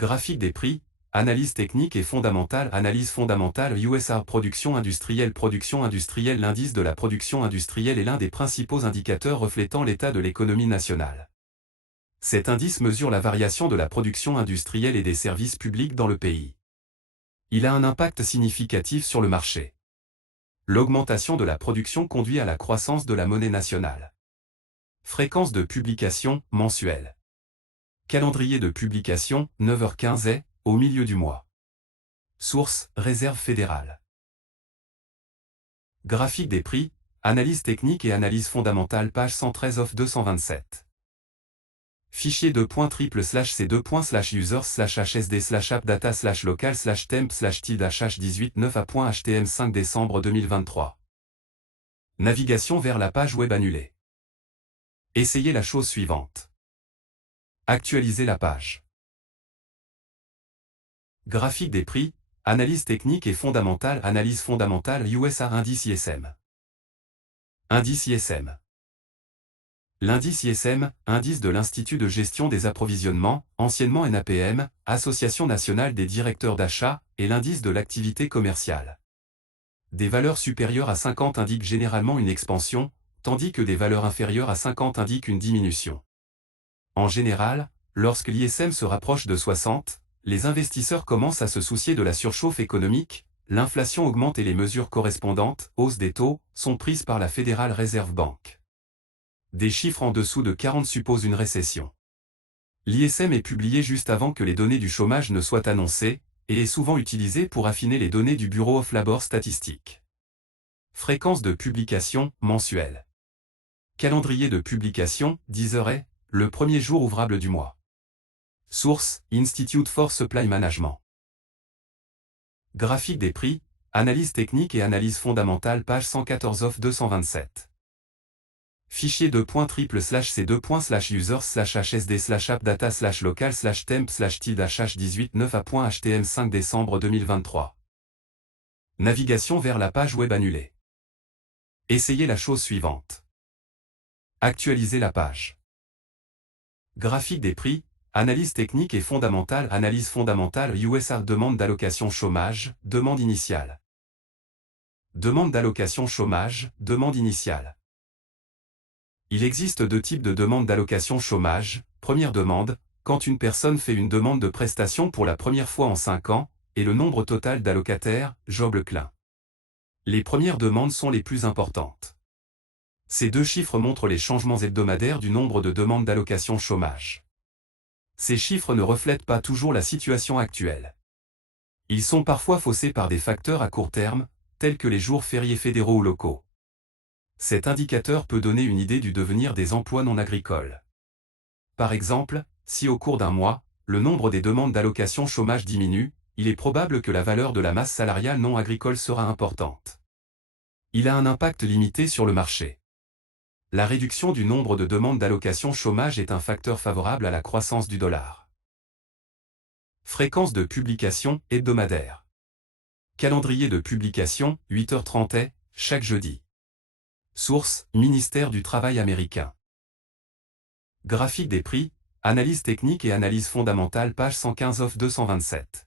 Graphique des prix, analyse technique et fondamentale. Analyse fondamentale USA Production industrielle. L'indice de la production industrielle est l'un des principaux indicateurs reflétant l'état de l'économie nationale. Cet indice mesure la variation de la production industrielle et des services publics dans le pays. Il a un impact significatif sur le marché. L'augmentation de la production conduit à la croissance de la monnaie nationale. Fréquence de publication mensuelle. Calendrier de publication, 9h15 au milieu du mois. Source, Réserve fédérale. Graphique des prix, analyse technique et analyse fondamentale page 113 of 227. Fichier c2.triple/c2.users/hsd/appdata/local/temp/tid/h18 décembre 2023. Navigation vers la page web annulée. Essayez la chose suivante. Actualisez la page. Graphique des prix, analyse technique et fondamentale. Analyse fondamentale USA Indice ISM. Indice ISM. L'indice ISM, indice de l'Institut de gestion des approvisionnements, anciennement NAPM, Association nationale des directeurs d'achat, et l'indice de l'activité commerciale. Des valeurs supérieures à 50 indiquent généralement une expansion, tandis que des valeurs inférieures à 50 indiquent une diminution. En général, lorsque l'ISM se rapproche de 60, les investisseurs commencent à se soucier de la surchauffe économique, l'inflation augmente et les mesures correspondantes, hausse des taux, sont prises par la Federal Reserve Bank. Des chiffres en dessous de 40 supposent une récession. L'ISM est publié juste avant que les données du chômage ne soient annoncées, et est souvent utilisé pour affiner les données du Bureau of Labor Statistics. Fréquence de publication mensuelle. Calendrier de publication, 10h, le premier jour ouvrable du mois. Source, Institute for Supply Management. Graphique des prix, analyse technique et analyse fondamentale page 114 of 227. Fichier c2.triple/c2.users/hsd/appdata/local/temp/tid/h18 9a.htm5 décembre 2023. Navigation vers la page web annulée. Essayez la chose suivante. Actualisez la page. Graphique des prix, analyse technique et fondamentale. Analyse fondamentale USA Demande d'allocation chômage, demande initiale. Demande d'allocation chômage, demande initiale. Il existe deux types de demandes d'allocation chômage. Première demande, quand une personne fait une demande de prestation pour la première fois en 5 ans, et le nombre total d'allocataires, Job Klein. Les premières demandes sont les plus importantes. Ces deux chiffres montrent les changements hebdomadaires du nombre de demandes d'allocation chômage. Ces chiffres ne reflètent pas toujours la situation actuelle. Ils sont parfois faussés par des facteurs à court terme, tels que les jours fériés fédéraux ou locaux. Cet indicateur peut donner une idée du devenir des emplois non agricoles. Par exemple, si au cours d'un mois, le nombre des demandes d'allocation chômage diminue, il est probable que la valeur de la masse salariale non agricole sera importante. Il a un impact limité sur le marché. La réduction du nombre de demandes d'allocation chômage est un facteur favorable à la croissance du dollar. Fréquence de publication hebdomadaire. Calendrier de publication, 8h30, chaque jeudi. Source, Ministère du Travail américain. Graphique des prix, analyse technique et analyse fondamentale page 115 of 227.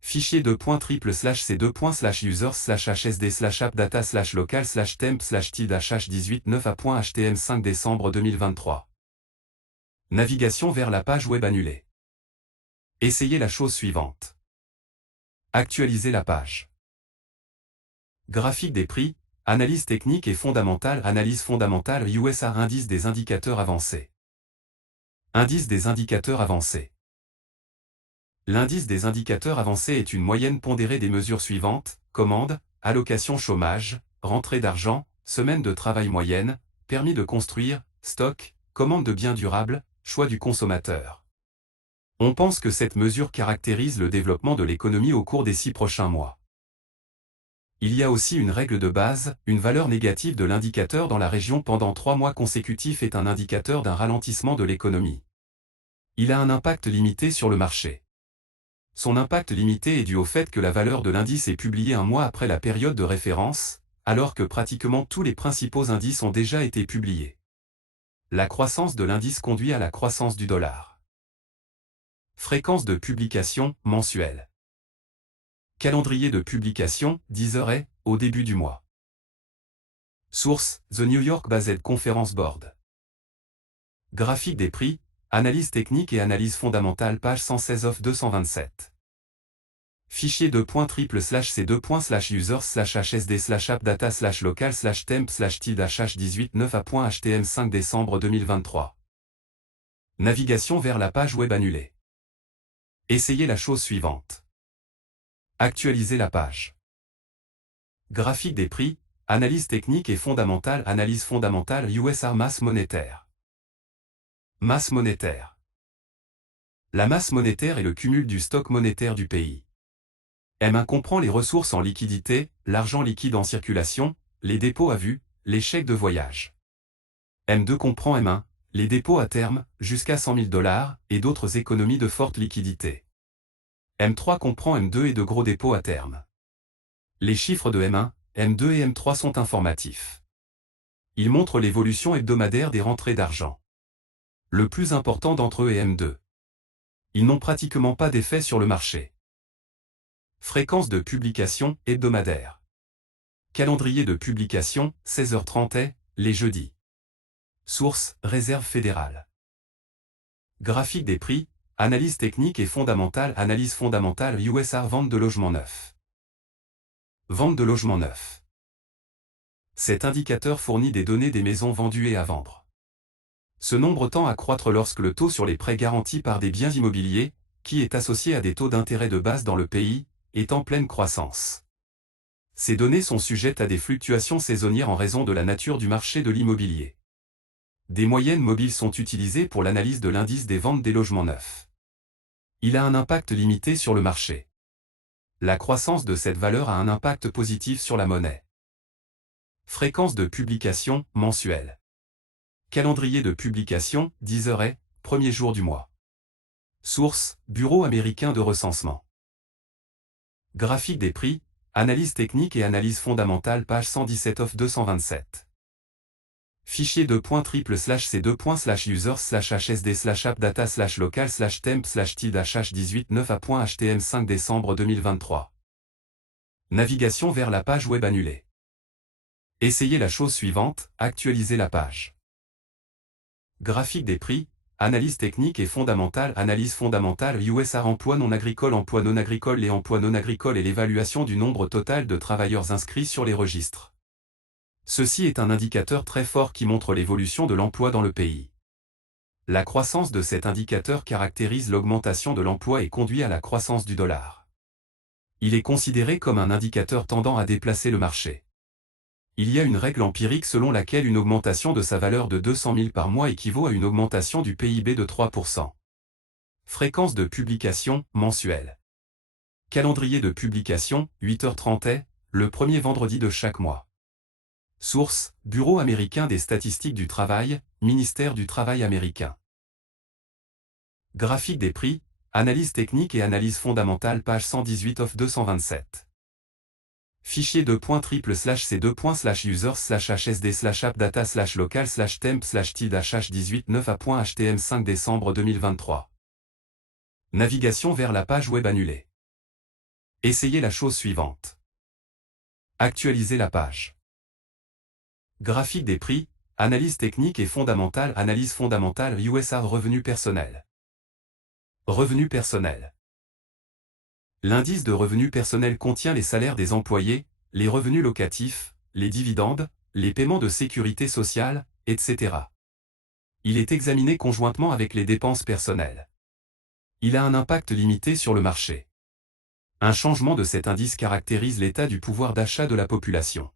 Fichier c2.triple/c2.users/hsd/appdata/local/temp/tid/h18 9a.htm5 décembre 2023. Navigation vers la page web annulée. Essayez la chose suivante. Actualisez la page. Graphique des prix, analyse technique et fondamentale. Analyse fondamentale USA Indice des indicateurs avancés. Indice des indicateurs avancés. L'indice des indicateurs avancés est une moyenne pondérée des mesures suivantes: commande, allocation chômage, rentrée d'argent, semaine de travail moyenne, permis de construire, stock, commande de biens durables, choix du consommateur. On pense que cette mesure caractérise le développement de l'économie au cours des 6 prochains mois. Il y a aussi une règle de base, une valeur négative de l'indicateur dans la région pendant 3 mois consécutifs est un indicateur d'un ralentissement de l'économie. Il a un impact limité sur le marché. Son impact limité est dû au fait que la valeur de l'indice est publiée un mois après la période de référence, alors que pratiquement tous les principaux indices ont déjà été publiés. La croissance de l'indice conduit à la croissance du dollar. Fréquence de publication, mensuelle. Calendrier de publication, 10 heures au début du mois. Source, The New York Based Conference Board. Graphique des prix, analyse technique et analyse fondamentale page 116 of 227. Fichier .triple/c2.users/hsd/appdata/local/temp/tid/18 9a.htm 5 décembre 2023. Navigation vers la page web annulée. Essayez la chose suivante. Actualiser la page. Graphique des prix, analyse technique et fondamentale USR masse monétaire. Masse monétaire. La masse monétaire est le cumul du stock monétaire du pays. M1 comprend les ressources en liquidité, l'argent liquide en circulation, les dépôts à vue, les chèques de voyage. M2 comprend M1, les dépôts à terme, jusqu'à 100 000 $, et d'autres économies de forte liquidité. M3 comprend M2 et de gros dépôts à terme. Les chiffres de M1, M2 et M3 sont informatifs. Ils montrent l'évolution hebdomadaire des rentrées d'argent. Le plus important d'entre eux est M2. Ils n'ont pratiquement pas d'effet sur le marché. Fréquence de publication hebdomadaire. Calendrier de publication, 16h30 les jeudis. Source, Réserve fédérale. Graphique des prix, analyse technique et fondamentale USR vente de logements neufs. Vente de logements neufs. Cet indicateur fournit des données des maisons vendues et à vendre. Ce nombre tend à croître lorsque le taux sur les prêts garantis par des biens immobiliers, qui est associé à des taux d'intérêt de base dans le pays, est en pleine croissance. Ces données sont sujettes à des fluctuations saisonnières en raison de la nature du marché de l'immobilier. Des moyennes mobiles sont utilisées pour l'analyse de l'indice des ventes des logements neufs. Il a un impact limité sur le marché. La croissance de cette valeur a un impact positif sur la monnaie. Fréquence de publication, mensuelle. Calendrier de publication, 10 heures premier jour du mois. Source, Bureau américain de recensement. Graphique des prix, analyse technique et analyse fondamentale page 117 of 227. Fichier .triple/c2.users/hsd/appdata/local/temp/tid/18 9a.htm 5 décembre 2023. Navigation vers la page web annulée. Essayez la chose suivante, actualiser la page. Graphique des prix, analyse technique et fondamentale USR emploi non agricole et emploi non agricole et l'évaluation du nombre total de travailleurs inscrits sur les registres. Ceci est un indicateur très fort qui montre l'évolution de l'emploi dans le pays. La croissance de cet indicateur caractérise l'augmentation de l'emploi et conduit à la croissance du dollar. Il est considéré comme un indicateur tendant à déplacer le marché. Il y a une règle empirique selon laquelle une augmentation de sa valeur de 200 000 par mois équivaut à une augmentation du PIB de 3%. Fréquence de publication, mensuelle. Calendrier de publication, 8h30 le premier vendredi de chaque mois. Source, Bureau américain des statistiques du travail, Ministère du Travail américain. Graphique des prix, analyse technique et analyse fondamentale page 118 of 227. Fichier .triple/c2.users/hsd/appdata/local/temp/tid/18 9a.htm 5 décembre 2023. Navigation vers la page web annulée. Essayez la chose suivante. Actualiser la page. Graphique des prix, analyse technique et fondamentale USR revenu personnel. Revenu personnel. L'indice de revenu personnel contient les salaires des employés, les revenus locatifs, les dividendes, les paiements de sécurité sociale, etc. Il est examiné conjointement avec les dépenses personnelles. Il a un impact limité sur le marché. Un changement de cet indice caractérise l'état du pouvoir d'achat de la population.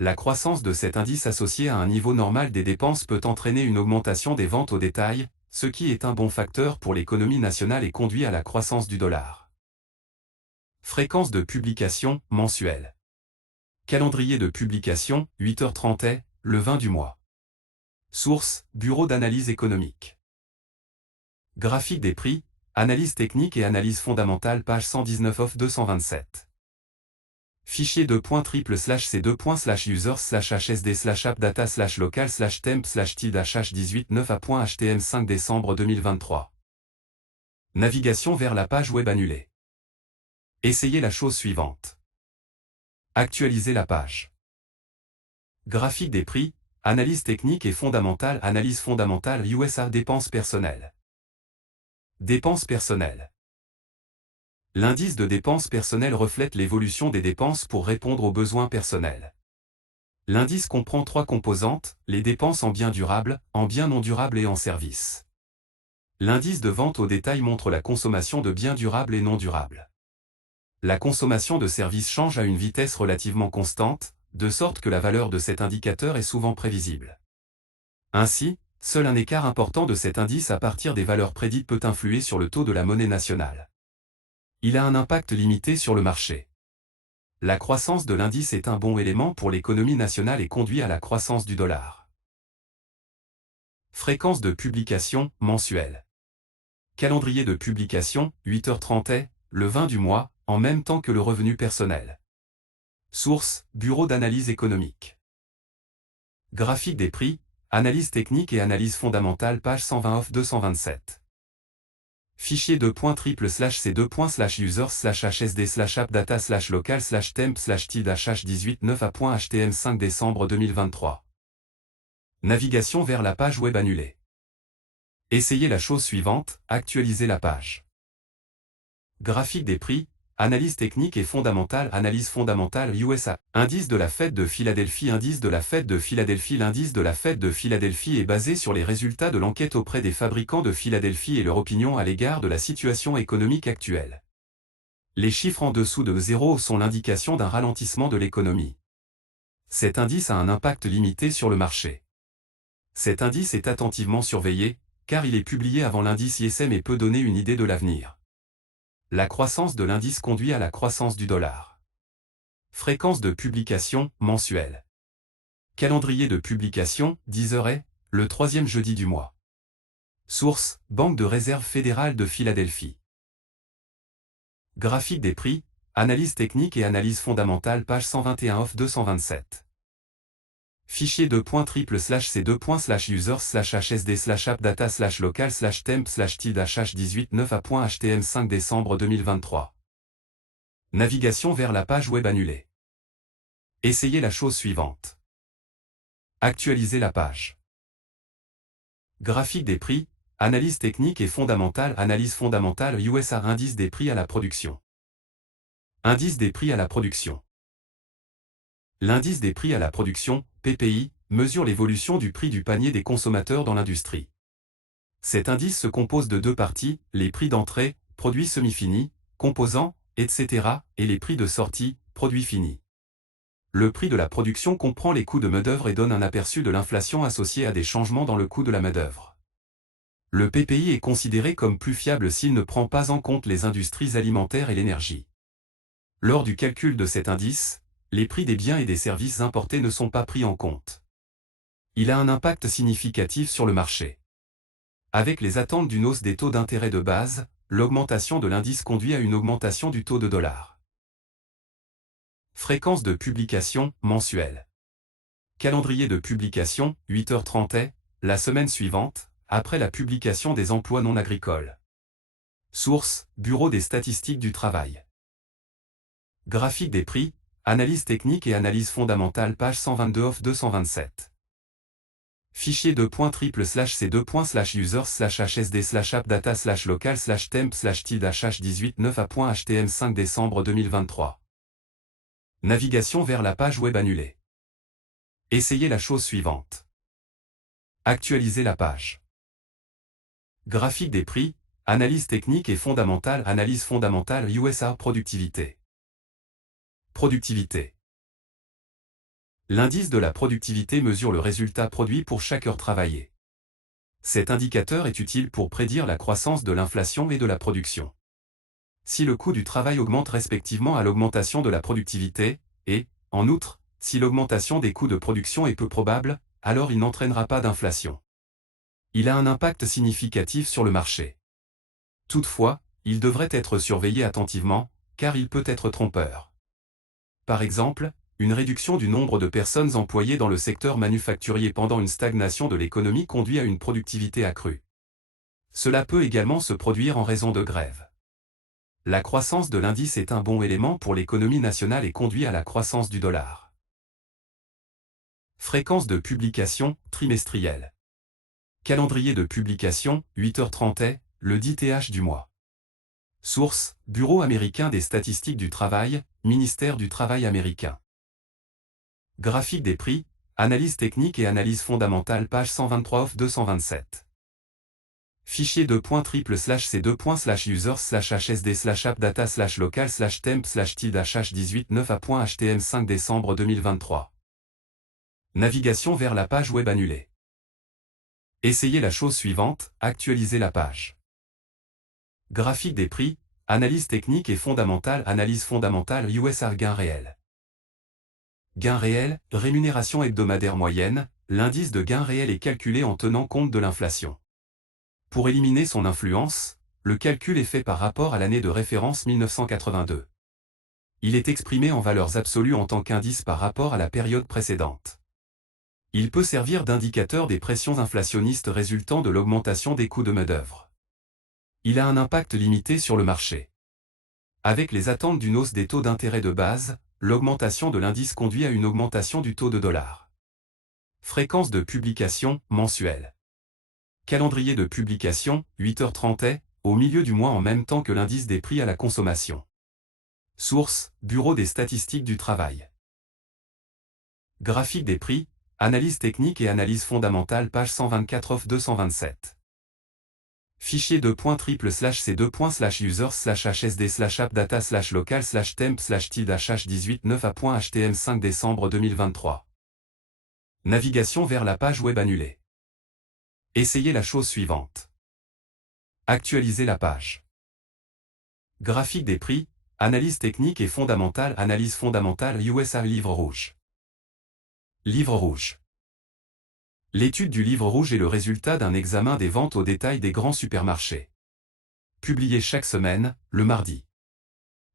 La croissance de cet indice associé à un niveau normal des dépenses peut entraîner une augmentation des ventes au détail, ce qui est un bon facteur pour l'économie nationale et conduit à la croissance du dollar. Fréquence de publication, mensuelle. Calendrier de publication, 8h30 le 20 du mois. Source, Bureau d'analyse économique. Graphique des prix, analyse technique et analyse fondamentale page 119 of 227. Fichier .triple/c2.users/hsd/appdata/local/temp/tid/18 9a.htm 5 décembre 2023. Navigation vers la page web annulée. Essayez la chose suivante. Actualisez la page. Graphique des prix, analyse technique et fondamentale. Analyse fondamentale USA. Dépenses personnelles. Dépenses personnelles. L'indice de dépenses personnelles reflète l'évolution des dépenses pour répondre aux besoins personnels. L'indice comprend 3 composantes, les dépenses en biens durables, en biens non durables et en services. L'indice de vente au détail montre la consommation de biens durables et non durables. La consommation de services change à une vitesse relativement constante, de sorte que la valeur de cet indicateur est souvent prévisible. Ainsi, seul un écart important de cet indice à partir des valeurs prédites peut influer sur le taux de la monnaie nationale. Il a un impact limité sur le marché. La croissance de l'indice est un bon élément pour l'économie nationale et conduit à la croissance du dollar. Fréquence de publication mensuelle. Calendrier de publication, 8h30, le 20 du mois, en même temps que le revenu personnel. Source, Bureau d'analyse économique. Graphique des prix, analyse technique et analyse fondamentale, page 120 off 227. Fichier $c2.triple/c2.users/hsd/appdata/local/temp/tid/18 5 décembre 2023. Navigation vers la page web annulée. Essayez la chose suivante, actualisez la page. Graphique des prix, analyse technique et fondamentale. Analyse fondamentale USA. Indice de la Fed de Philadelphie. Indice de la Fed de Philadelphie. L'indice de la Fed de Philadelphie est basé sur les résultats de l'enquête auprès des fabricants de Philadelphie et leur opinion à l'égard de la situation économique actuelle. Les chiffres en dessous de 0 sont l'indication d'un ralentissement de l'économie. Cet indice a un impact limité sur le marché. Cet indice est attentivement surveillé, car il est publié avant l'indice ISM et peut donner une idée de l'avenir. La croissance de l'indice conduit à la croissance du dollar. Fréquence de publication mensuelle. Calendrier de publication, 10h, le 3e jeudi du mois. Source, Banque de réserve fédérale de Philadelphie. Graphique des prix, analyse technique et analyse fondamentale, page 121 off 227. Fichier $c2.triple/c2.users/hsd/appdata/local/temp/tid/18 5 décembre 2023. Navigation vers la page web annulée. Essayez la chose suivante. Actualisez la page. Graphique des prix, analyse technique et fondamentale. Analyse fondamentale USA. Indice des prix à la production. Indice des prix à la production. L'indice des prix à la production, PPI, mesure l'évolution du prix du panier des consommateurs dans l'industrie. Cet indice se compose de 2 parties, les prix d'entrée, produits semi-finis, composants, etc., et les prix de sortie, produits finis. Le prix de la production comprend les coûts de main-d'œuvre et donne un aperçu de l'inflation associée à des changements dans le coût de la main-d'œuvre. Le PPI est considéré comme plus fiable s'il ne prend pas en compte les industries alimentaires et l'énergie. Lors du calcul de cet indice, les prix des biens et des services importés ne sont pas pris en compte. Il a un impact significatif sur le marché. Avec les attentes d'une hausse des taux d'intérêt de base, l'augmentation de l'indice conduit à une augmentation du taux de dollar. Fréquence de publication mensuelle. Calendrier de publication, 8h30, la semaine suivante, après la publication des emplois non agricoles. Source, Bureau des statistiques du travail. Graphique des prix, analyse technique et analyse fondamentale, page 122 off 227. Fichier $c2.triple/c2.users/hsd/appdata/local/temp/tid/18 5 décembre 2023. Navigation vers la page web annulée. Essayez la chose suivante. Actualisez la page. Graphique des prix, analyse technique et fondamentale. Analyse fondamentale USA. Productivité. Productivité. L'indice de la productivité mesure le résultat produit pour chaque heure travaillée. Cet indicateur est utile pour prédire la croissance de l'inflation et de la production. Si le coût du travail augmente respectivement à l'augmentation de la productivité, et, en outre, si l'augmentation des coûts de production est peu probable, alors il n'entraînera pas d'inflation. Il a un impact significatif sur le marché. Toutefois, il devrait être surveillé attentivement, car il peut être trompeur. Par exemple, une réduction du nombre de personnes employées dans le secteur manufacturier pendant une stagnation de l'économie conduit à une productivité accrue. Cela peut également se produire en raison de grèves. La croissance de l'indice est un bon élément pour l'économie nationale et conduit à la croissance du dollar. Fréquence de publication trimestrielle. Calendrier de publication, 8h30, le 10th du mois. Source, Bureau américain des statistiques du travail, ministère du Travail américain. Graphique des prix, analyse technique et analyse fondamentale page 123 off 227. Fichier c2.triple/c2.users/hsd/appdata/local/temp/tid/h18 9a.htm 5 décembre 2023. Navigation vers la page web annulée. Essayez la chose suivante, actualisez la page. Graphique des prix, analyse technique et fondamentale USR gain réel. Gain réel, rémunération hebdomadaire moyenne, l'indice de gain réel est calculé en tenant compte de l'inflation. Pour éliminer son influence, le calcul est fait par rapport à l'année de référence 1982. Il est exprimé en valeurs absolues en tant qu'indice par rapport à la période précédente. Il peut servir d'indicateur des pressions inflationnistes résultant de l'augmentation des coûts de main-d'œuvre. Il a un impact limité sur le marché. Avec les attentes d'une hausse des taux d'intérêt de base, l'augmentation de l'indice conduit à une augmentation du taux de dollar. Fréquence de publication mensuelle. Calendrier de publication, 8h30, au milieu du mois en même temps que l'indice des prix à la consommation. Source, Bureau des statistiques du travail. Graphique des prix, analyse technique et analyse fondamentale page 124 off 227. Fichier .triple/c2.users/hsd/appdata/local/temp/tid/h18 9a.htm 5 décembre 2023. Navigation vers la page web annulée. Essayez la chose suivante. Actualisez la page. Graphique des prix, analyse technique et fondamentale USR livre rouge. Livre rouge. L'étude du livre rouge est le résultat d'un examen des ventes au détail des grands supermarchés. Publié chaque semaine, le mardi.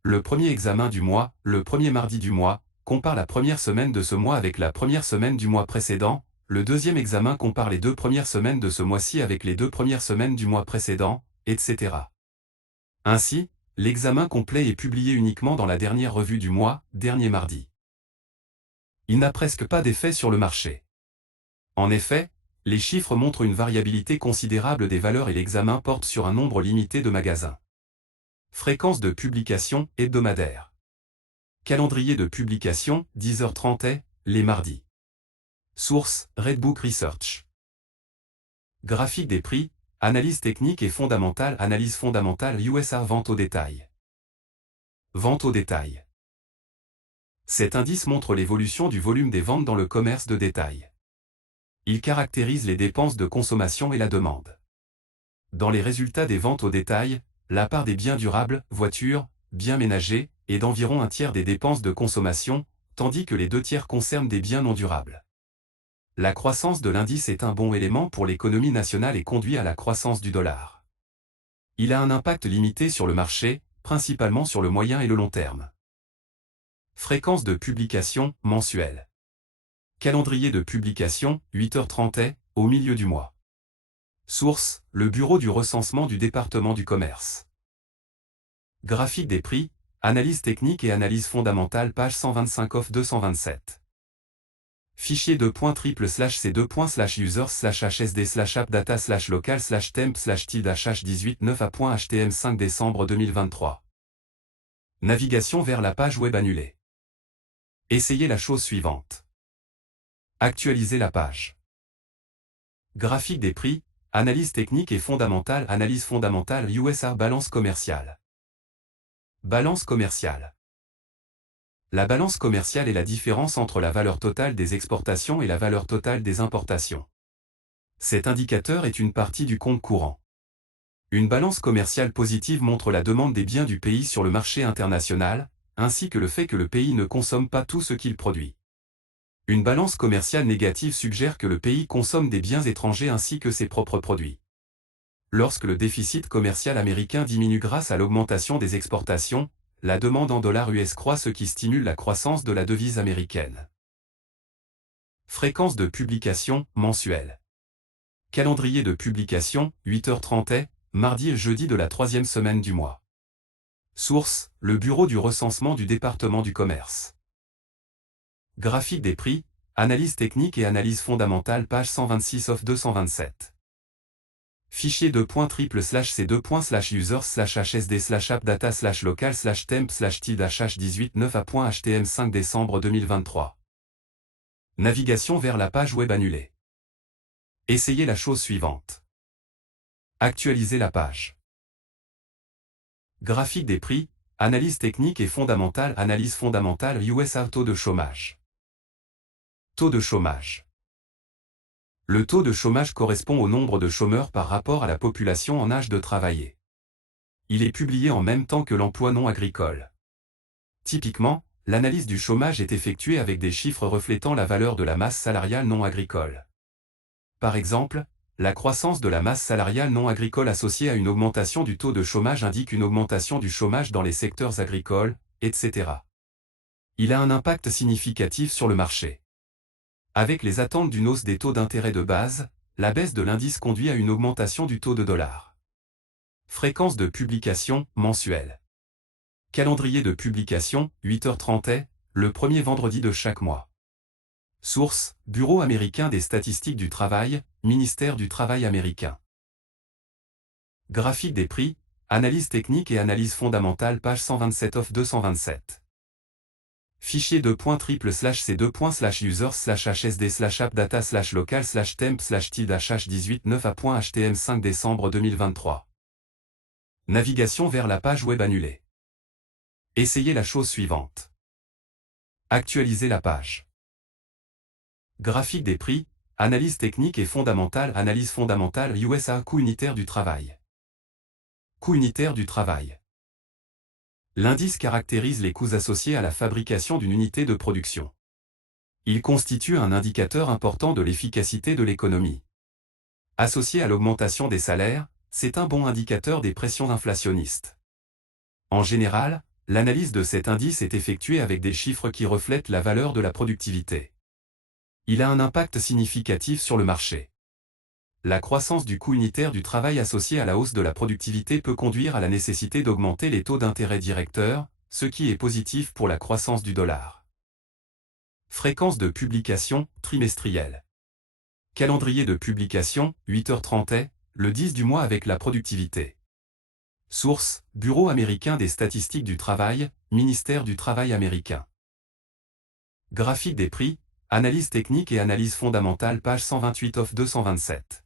Le premier examen du mois, le premier mardi du mois, compare la première semaine de ce mois avec la première semaine du mois précédent. Le deuxième examen compare les 2 premières semaines de ce mois-ci avec les 2 premières semaines du mois précédent, etc. Ainsi, l'examen complet est publié uniquement dans la dernière revue du mois, dernier mardi. Il n'a presque pas d'effet sur le marché. En effet, les chiffres montrent une variabilité considérable des valeurs et l'examen porte sur un nombre limité de magasins. Fréquence de publication hebdomadaire. Calendrier de publication, 10h30, les mardis. Source, Redbook Research. Graphique des prix, analyse technique et fondamentale USR vente au détail. Vente au détail. Cet indice montre l'évolution du volume des ventes dans le commerce de détail. Il caractérise les dépenses de consommation et la demande. Dans les résultats des ventes au détail, la part des biens durables, voitures, biens ménagers, est d'environ un tiers des dépenses de consommation, tandis que les 2 tiers concernent des biens non durables. La croissance de l'indice est un bon élément pour l'économie nationale et conduit à la croissance du dollar. Il a un impact limité sur le marché, principalement sur le moyen et le long terme. Fréquence de publication mensuelle. Calendrier de publication, 8h30, au milieu du mois. Source, le Bureau du recensement du département du commerce. Graphique des prix, analyse technique et analyse fondamentale page 125 off 227. Fichier .triple/c2.users/hsd/appdata/local/temp/tid/h18 9a.htm 5 décembre 2023. Navigation vers la page web annulée. Essayez la chose suivante. Actualisez la page. Graphique des prix, analyse technique et fondamentale USR balance commerciale. Balance commerciale. La balance commerciale est la différence entre la valeur totale des exportations et la valeur totale des importations. Cet indicateur est une partie du compte courant. Une balance commerciale positive montre la demande des biens du pays sur le marché international, ainsi que le fait que le pays ne consomme pas tout ce qu'il produit. Une balance commerciale négative suggère que le pays consomme des biens étrangers ainsi que ses propres produits. Lorsque le déficit commercial américain diminue grâce à l'augmentation des exportations, la demande en dollars US croît, ce qui stimule la croissance de la devise américaine. Fréquence de publication mensuelle. Calendrier de publication, 8h30, mardi et jeudi de la troisième semaine du mois. Source, le Bureau du recensement du département du commerce. Graphique des prix, analyse technique et analyse fondamentale page 126 of 227. Fichier c2.triple/c2.users/hsd/appdata/local/temp/tid-h18 5 décembre 2023. Navigation vers la page web annulée. Essayez la chose suivante. Actualisez la page. Graphique des prix, analyse technique et fondamentale. Analyse fondamentale USA. Taux de chômage. Taux de chômage. Le taux de chômage correspond au nombre de chômeurs par rapport à la population en âge de travailler. Il est publié en même temps que l'emploi non agricole. Typiquement, l'analyse du chômage est effectuée avec des chiffres reflétant la valeur de la masse salariale non agricole. Par exemple, la croissance de la masse salariale non agricole associée à une augmentation du taux de chômage indique une augmentation du chômage dans les secteurs agricoles, etc. Il a un impact significatif sur le marché. Avec les attentes d'une hausse des taux d'intérêt de base, la baisse de l'indice conduit à une augmentation du taux de dollar. Fréquence de publication mensuelle. Calendrier de publication, 8h30, le premier vendredi de chaque mois. Source, Bureau américain des statistiques du travail, ministère du Travail américain. Graphique des prix, analyse technique et analyse fondamentale page 127 of 227. Fichier c2.triple/c2.users/hsd/appdata/local/temp/tid-h18 5 décembre 2023. Navigation vers la page web annulée. Essayez la chose suivante. Actualisez la page. Graphique des prix, analyse technique et fondamentale. Analyse fondamentale USA. Coût unitaire du travail. Coût unitaire du travail. L'indice caractérise les coûts associés à la fabrication d'une unité de production. Il constitue un indicateur important de l'efficacité de l'économie. Associé à l'augmentation des salaires, c'est un bon indicateur des pressions inflationnistes. En général, l'analyse de cet indice est effectuée avec des chiffres qui reflètent la valeur de la productivité. Il a un impact significatif sur le marché. La croissance du coût unitaire du travail associée à la hausse de la productivité peut conduire à la nécessité d'augmenter les taux d'intérêt directeurs, ce qui est positif pour la croissance du dollar. Fréquence de publication, trimestrielle. Calendrier de publication, 8h30, le 10 du mois avec la productivité. Source, Bureau américain des statistiques du travail, ministère du Travail américain. Graphique des prix, analyse technique et analyse fondamentale page 128 of 227.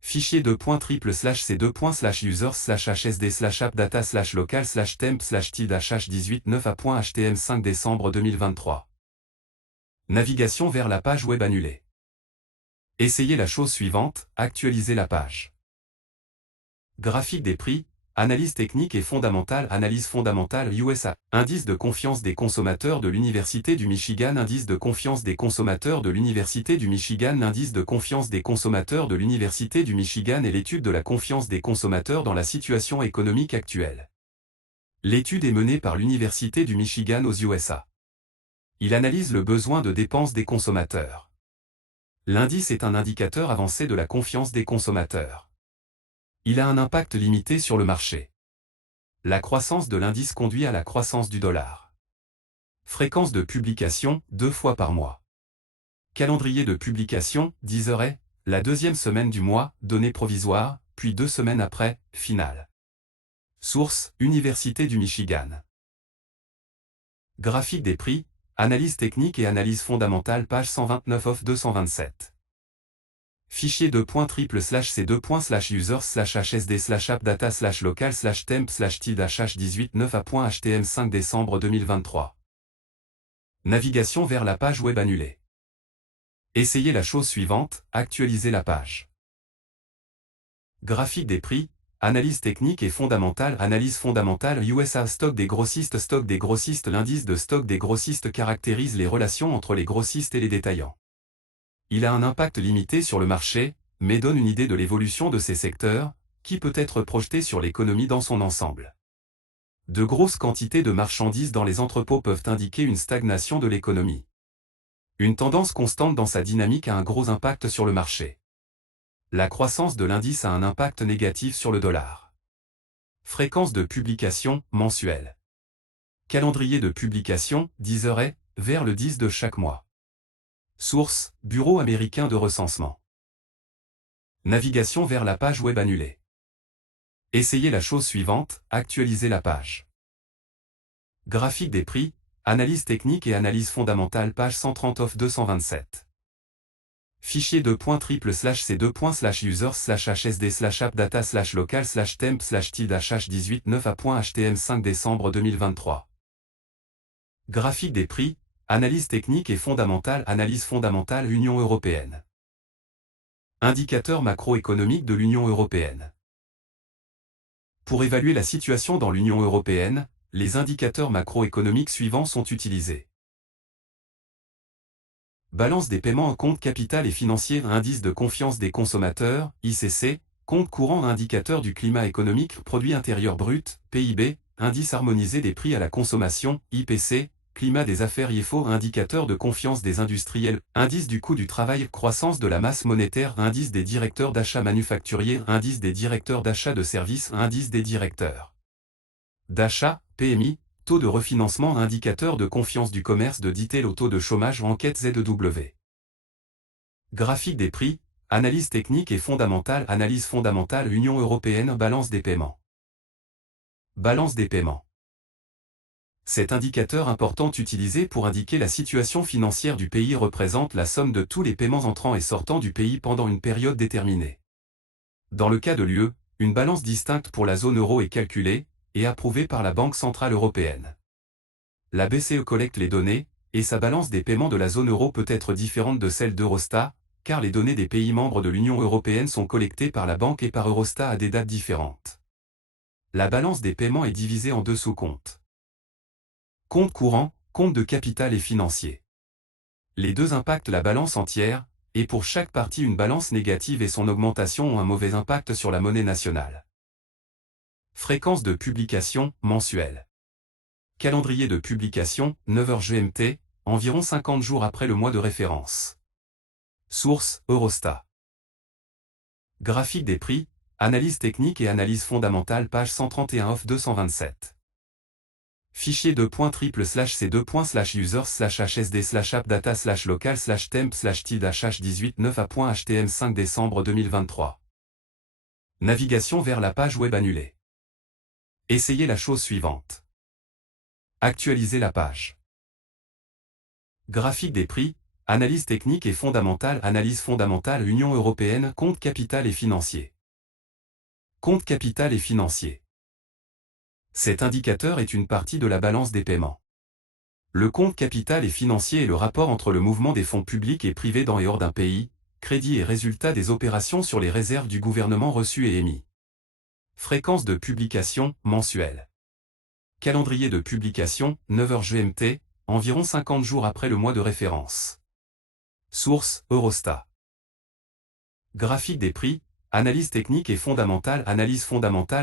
Fichier c2.triple/c2.users/hsd/appdata/local/temp/tid-h18 5 décembre 2023. Navigation vers la page web annulée. Essayez la chose suivante, actualisez la page. Graphique des prix, analyse technique et fondamentale. Analyse fondamentale USA. Indice de confiance des consommateurs de l'Université du Michigan. Indice de confiance des consommateurs de l'Université du Michigan. L'indice de confiance des consommateurs de l'Université du Michigan est l'étude de la confiance des consommateurs dans la situation économique actuelle. L'étude est menée par l'Université du Michigan aux USA. Il analyse le besoin de dépenses des consommateurs. L'indice est un indicateur avancé de la confiance des consommateurs. Il a un impact limité sur le marché. La croissance de l'indice conduit à la croissance du dollar. Fréquence de publication, 2 fois par mois. Calendrier de publication, 10 heures, la deuxième semaine du mois, données provisoires, puis 2 semaines après, finale. Source, Université du Michigan. Graphique des prix, analyse technique et analyse fondamentale page 129 of 227. Fichier c2.triple/c2.users/hsd/appdata/local/temp/tid-h18 5 décembre 2023. Navigation vers la page web annulée. Essayez la chose suivante, actualisez la page. Graphique des prix, analyse technique et fondamentale. Analyse fondamentale USA. Stock des grossistes. Stock des grossistes. L'indice de stock des grossistes caractérise les relations entre les grossistes et les détaillants. Il a un impact limité sur le marché, mais donne une idée de l'évolution de ces secteurs, qui peut être projetée sur l'économie dans son ensemble. De grosses quantités de marchandises dans les entrepôts peuvent indiquer une stagnation de l'économie. Une tendance constante dans sa dynamique a un gros impact sur le marché. La croissance de l'indice a un impact négatif sur le dollar. Fréquence de publication mensuelle. Calendrier de publication, 10h, vers le 10 de chaque mois. Source, Bureau américain de recensement. Navigation vers la page web annulée. Essayez la chose suivante, actualisez la page. Graphique des prix, analyse technique et analyse fondamentale page 130 of 227. Fichier c2.triple/c2.users/hsd/appdata/local/temp/tid-h18 9a.htm 5 décembre 2023. Graphique des prix, analyse technique et fondamentale analyse fondamentale Union européenne. Indicateur macroéconomique de l'Union européenne. Pour évaluer la situation dans l'Union européenne, les indicateurs macroéconomiques suivants sont utilisés. Balance des paiements en compte capital et financier, indice de confiance des consommateurs, ICC, compte courant, indicateur du climat économique, produit intérieur brut, PIB, indice harmonisé des prix à la consommation, IPC, climat des affaires IFO, indicateur de confiance des industriels, indice du coût du travail, croissance de la masse monétaire, indice des directeurs d'achat manufacturiers, indice des directeurs d'achat de services, indice des directeurs d'achat, PMI, taux de refinancement, indicateur de confiance du commerce de Detail au taux de chômage, enquête ZEW. Graphique des prix, analyse technique et fondamentale, analyse fondamentale Union européenne, balance des paiements. Balance des paiements. Cet indicateur important utilisé pour indiquer la situation financière du pays représente la somme de tous les paiements entrants et sortants du pays pendant une période déterminée. Dans le cas de l'UE, une balance distincte pour la zone euro est calculée et approuvée par la Banque centrale européenne. La BCE collecte les données, et sa balance des paiements de la zone euro peut être différente de celle d'Eurostat, car les données des pays membres de l'Union européenne sont collectées par la banque et par Eurostat à des dates différentes. La balance des paiements est divisée en deux sous-comptes. Compte courant, compte de capital et financier. Les deux impactent la balance entière, et pour chaque partie une balance négative et son augmentation ont un mauvais impact sur la monnaie nationale. Fréquence de publication mensuelle. Calendrier de publication, 9h GMT, environ 50 jours après le mois de référence. Source, Eurostat. Graphique des prix, analyse technique et analyse fondamentale page 131 of 227. Fichier c2.triple/c2.users/hsd/appdata/local/temp/tid-h18 9a.htm 5 décembre 2023. Navigation vers la page web annulée. Essayez la chose suivante. Actualisez la page. Graphique des prix, analyse technique et fondamentale Union européenne, compte capital et financier. Compte capital et financier. Cet indicateur est une partie de la balance des paiements. Le compte capital et financier est le rapport entre le mouvement des fonds publics et privés dans et hors d'un pays, crédit et résultat des opérations sur les réserves du gouvernement reçues et émis. Fréquence de publication mensuelle. Calendrier de publication, 9h GMT, environ 50 jours après le mois de référence. Source, Eurostat. Graphique des prix, analyse technique et fondamentale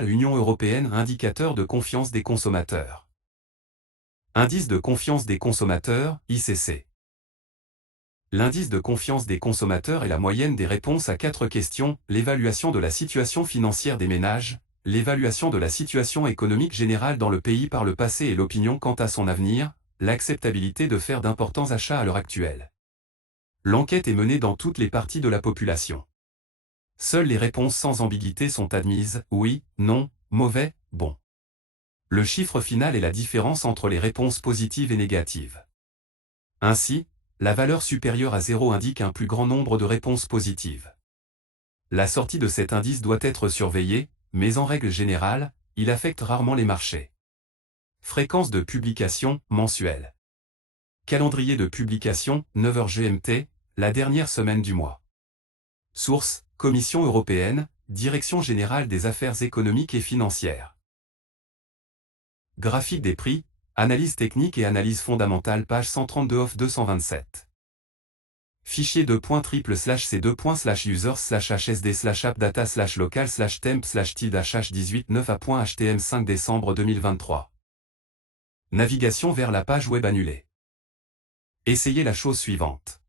Union européenne, indicateur de confiance des consommateurs. Indice de confiance des consommateurs, ICC. L'indice de confiance des consommateurs est la moyenne des réponses à 4 questions, l'évaluation de la situation financière des ménages, l'évaluation de la situation économique générale dans le pays par le passé et l'opinion quant à son avenir, l'acceptabilité de faire d'importants achats à l'heure actuelle. L'enquête est menée dans toutes les parties de la population. Seules les réponses sans ambiguïté sont admises, oui, non, mauvais, bon. Le chiffre final est la différence entre les réponses positives et négatives. Ainsi, la valeur supérieure à 0 indique un plus grand nombre de réponses positives. La sortie de cet indice doit être surveillée, mais en règle générale, il affecte rarement les marchés. Fréquence de publication mensuelle. Calendrier de publication, 9h GMT, la dernière semaine du mois. Source, Commission européenne, Direction générale des affaires économiques et financières. Graphique des prix, analyse technique et analyse fondamentale page 132 of 227. Fichier c2.triple/c2.users/hsd/appdata/local/temp/tid-h18 9a.htm 5 décembre 2023. Navigation vers la page web annulée. Essayez la chose suivante.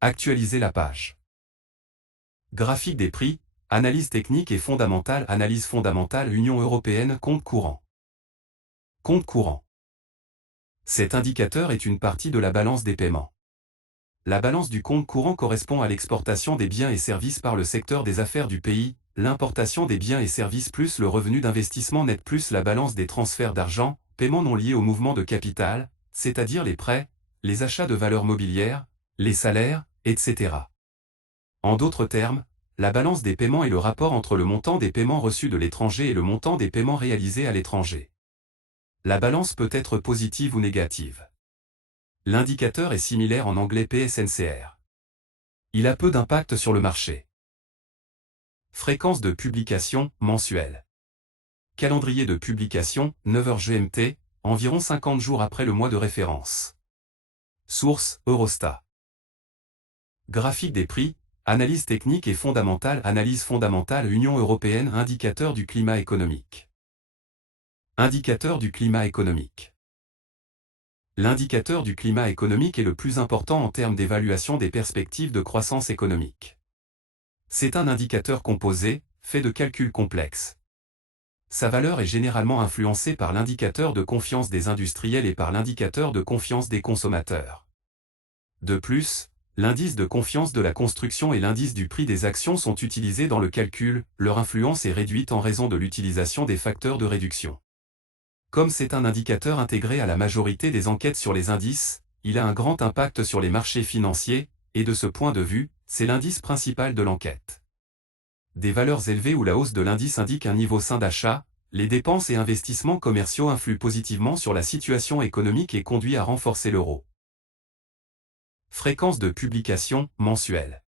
Actualisez la page. Graphique des prix, analyse technique et fondamentale. Analyse fondamentale Union européenne. Compte courant. Compte courant. Cet indicateur est une partie de la balance des paiements. La balance du compte courant correspond à l'exportation des biens et services par le secteur des affaires du pays, l'importation des biens et services plus le revenu d'investissement net plus la balance des transferts d'argent, paiements non liés au mouvement de capital, c'est-à-dire les prêts, les achats de valeurs mobilières, les salaires, etc. En d'autres termes, la balance des paiements est le rapport entre le montant des paiements reçus de l'étranger et le montant des paiements réalisés à l'étranger. La balance peut être positive ou négative. L'indicateur est similaire en anglais PSNCR. Il a peu d'impact sur le marché. Fréquence de publication, mensuelle. Calendrier de publication, 9h GMT, environ 50 jours après le mois de référence. Source, Eurostat. Graphique des prix, analyse technique et fondamentale. Analyse fondamentale Union européenne. Indicateur du climat économique. Indicateur du climat économique. L'indicateur du climat économique est le plus important en termes d'évaluation des perspectives de croissance économique. C'est un indicateur composé, fait de calculs complexes. Sa valeur est généralement influencée par l'indicateur de confiance des industriels et par l'indicateur de confiance des consommateurs. De plus, l'indice de confiance de la construction et l'indice du prix des actions sont utilisés dans le calcul, leur influence est réduite en raison de l'utilisation des facteurs de réduction. Comme c'est un indicateur intégré à la majorité des enquêtes sur les indices, il a un grand impact sur les marchés financiers, et de ce point de vue, c'est l'indice principal de l'enquête. Des valeurs élevées où la hausse de l'indice indique un niveau sain d'achat, les dépenses et investissements commerciaux influent positivement sur la situation économique et conduisent à renforcer l'euro. Fréquence de publication, mensuelle.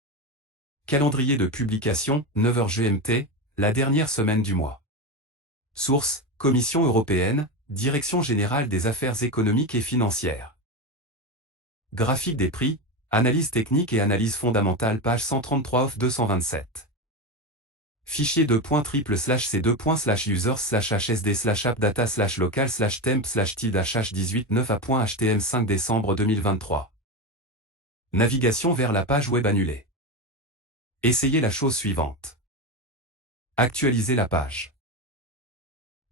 Calendrier de publication, 9h GMT, la dernière semaine du mois. Source, Commission européenne, Direction générale des affaires économiques et financières. Graphique des prix, analyse technique et analyse fondamentale page 133 off 227. Fichier .triple/c2/users/hsd/appdata/local/temp/tid-18 9a.htm 5 décembre 2023. Navigation vers la page web annulée. Essayez la chose suivante. Actualisez la page.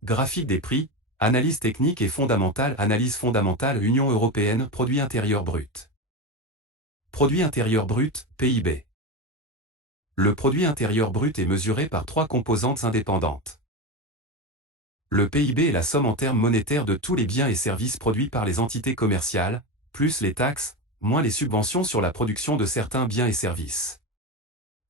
Graphique des prix, analyse technique et fondamentale. Analyse fondamentale Union européenne. Produit intérieur brut. Produit intérieur brut, PIB. Le produit intérieur brut est mesuré par trois composantes indépendantes. Le PIB est la somme en termes monétaires de tous les biens et services produits par les entités commerciales, plus les taxes, moins les subventions sur la production de certains biens et services.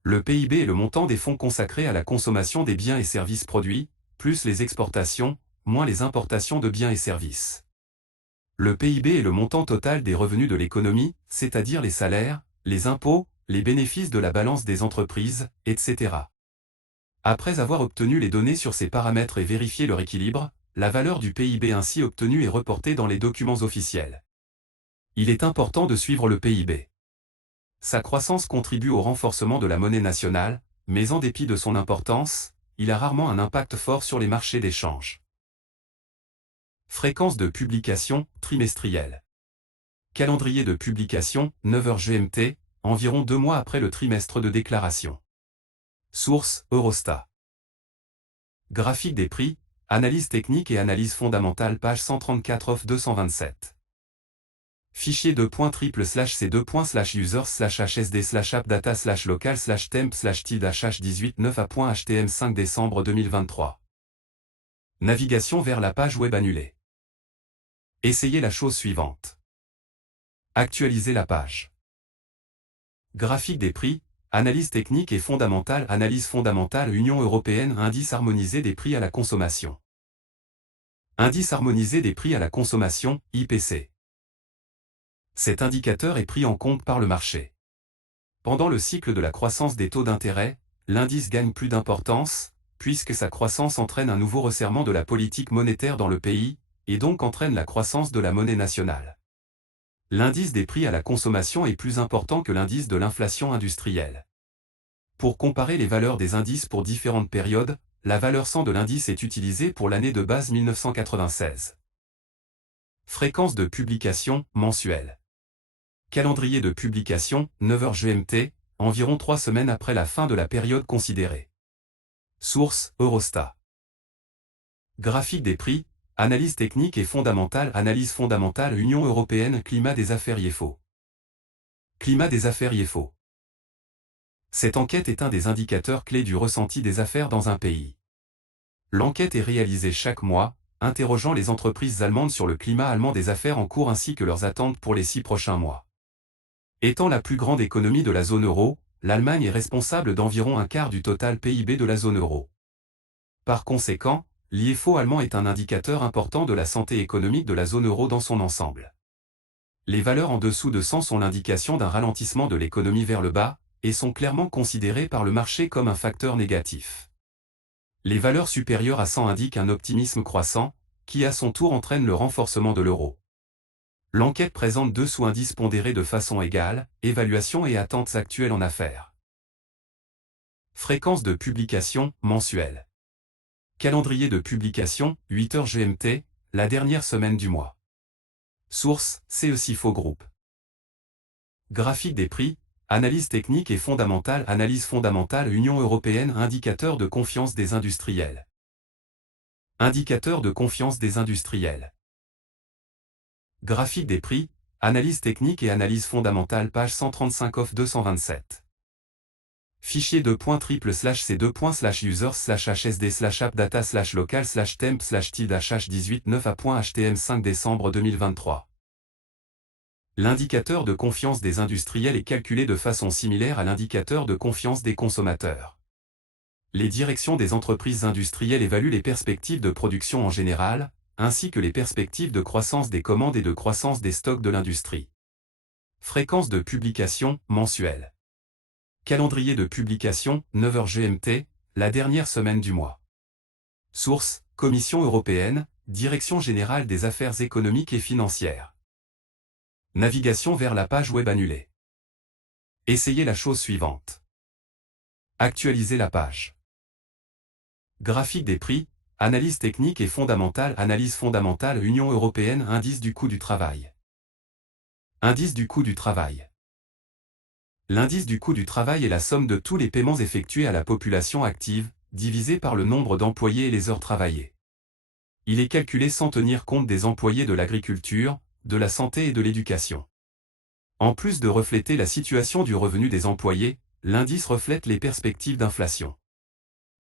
Le PIB est le montant des fonds consacrés à la consommation des biens et services produits, plus les exportations, moins les importations de biens et services. Le PIB est le montant total des revenus de l'économie, c'est-à-dire les salaires, les impôts, les bénéfices de la balance des entreprises, etc. Après avoir obtenu les données sur ces paramètres et vérifié leur équilibre, la valeur du PIB ainsi obtenue est reportée dans les documents officiels. Il est important de suivre le PIB. Sa croissance contribue au renforcement de la monnaie nationale, mais en dépit de son importance, il a rarement un impact fort sur les marchés d'échange. Fréquence de publication, trimestrielle. Calendrier de publication, 9h GMT, environ 2 mois après le trimestre de déclaration. Source, Eurostat. Graphique des prix, analyse technique et analyse fondamentale page 134 off 227. Fichier .triple/c2/users/hsd/appdata/local/temp/tid-18 9a.htm 5 décembre 2023. Navigation vers la page web annulée. Essayez la chose suivante. Actualisez la page. Graphique des prix, analyse technique et fondamentale. Analyse fondamentale Union européenne. Indice harmonisé des prix à la consommation. Indice harmonisé des prix à la consommation, IPC. Cet indicateur est pris en compte par le marché. Pendant le cycle de la croissance des taux d'intérêt, l'indice gagne plus d'importance, puisque sa croissance entraîne un nouveau resserrement de la politique monétaire dans le pays, et donc entraîne la croissance de la monnaie nationale. L'indice des prix à la consommation est plus important que l'indice de l'inflation industrielle. Pour comparer les valeurs des indices pour différentes périodes, la valeur 100 de l'indice est utilisée pour l'année de base 1996. Fréquence de publication, mensuelle. Calendrier de publication, 9h GMT, environ 3 semaines après la fin de la période considérée. Source, Eurostat. Graphique des prix, analyse technique et fondamentale. Analyse fondamentale Union européenne. Climat des affaires IFO. Climat des affaires IFO. Cette enquête est un des indicateurs clés du ressenti des affaires dans un pays. L'enquête est réalisée chaque mois, interrogeant les entreprises allemandes sur le climat allemand des affaires en cours ainsi que leurs attentes pour les 6 prochains mois. Étant la plus grande économie de la zone euro, l'Allemagne est responsable d'environ un quart du total PIB de la zone euro. Par conséquent, l'IFO allemand est un indicateur important de la santé économique de la zone euro dans son ensemble. Les valeurs en dessous de 100 sont l'indication d'un ralentissement de l'économie vers le bas, et sont clairement considérées par le marché comme un facteur négatif. Les valeurs supérieures à 100 indiquent un optimisme croissant, qui à son tour entraîne le renforcement de l'euro. L'enquête présente 2 sous-indices pondérés de façon égale, évaluation et attentes actuelles en affaires. Fréquence de publication, mensuelle. Calendrier de publication, 8h GMT, la dernière semaine du mois. Source, CECIFO Group. Graphique des prix, analyse technique et fondamentale. Analyse fondamentale Union européenne. Indicateur de confiance des industriels. Indicateur de confiance des industriels. Graphique des prix, analyse technique et analyse fondamentale. Page 135 off 227. Fichier .triple/c2/users/hsd/appdata/local/temp/tid/18 décembre 2023. L'indicateur de confiance des industriels est calculé de façon similaire à l'indicateur de confiance des consommateurs. Les directions des entreprises industrielles évaluent les perspectives de production en général, ainsi que les perspectives de croissance des commandes et de croissance des stocks de l'industrie. Fréquence de publication, mensuelle. Calendrier de publication, 9h GMT, la dernière semaine du mois. Source, Commission européenne, Direction générale des affaires économiques et financières. Navigation vers la page web annulée. Essayez la chose suivante. Actualisez la page. Graphique des prix, analyse technique et fondamentale. Analyse fondamentale Union européenne. Indice du coût du travail. Indice du coût du travail. L'indice du coût du travail est la somme de tous les paiements effectués à la population active, divisé par le nombre d'employés et les heures travaillées. Il est calculé sans tenir compte des employés de l'agriculture, de la santé et de l'éducation. En plus de refléter la situation du revenu des employés, l'indice reflète les perspectives d'inflation.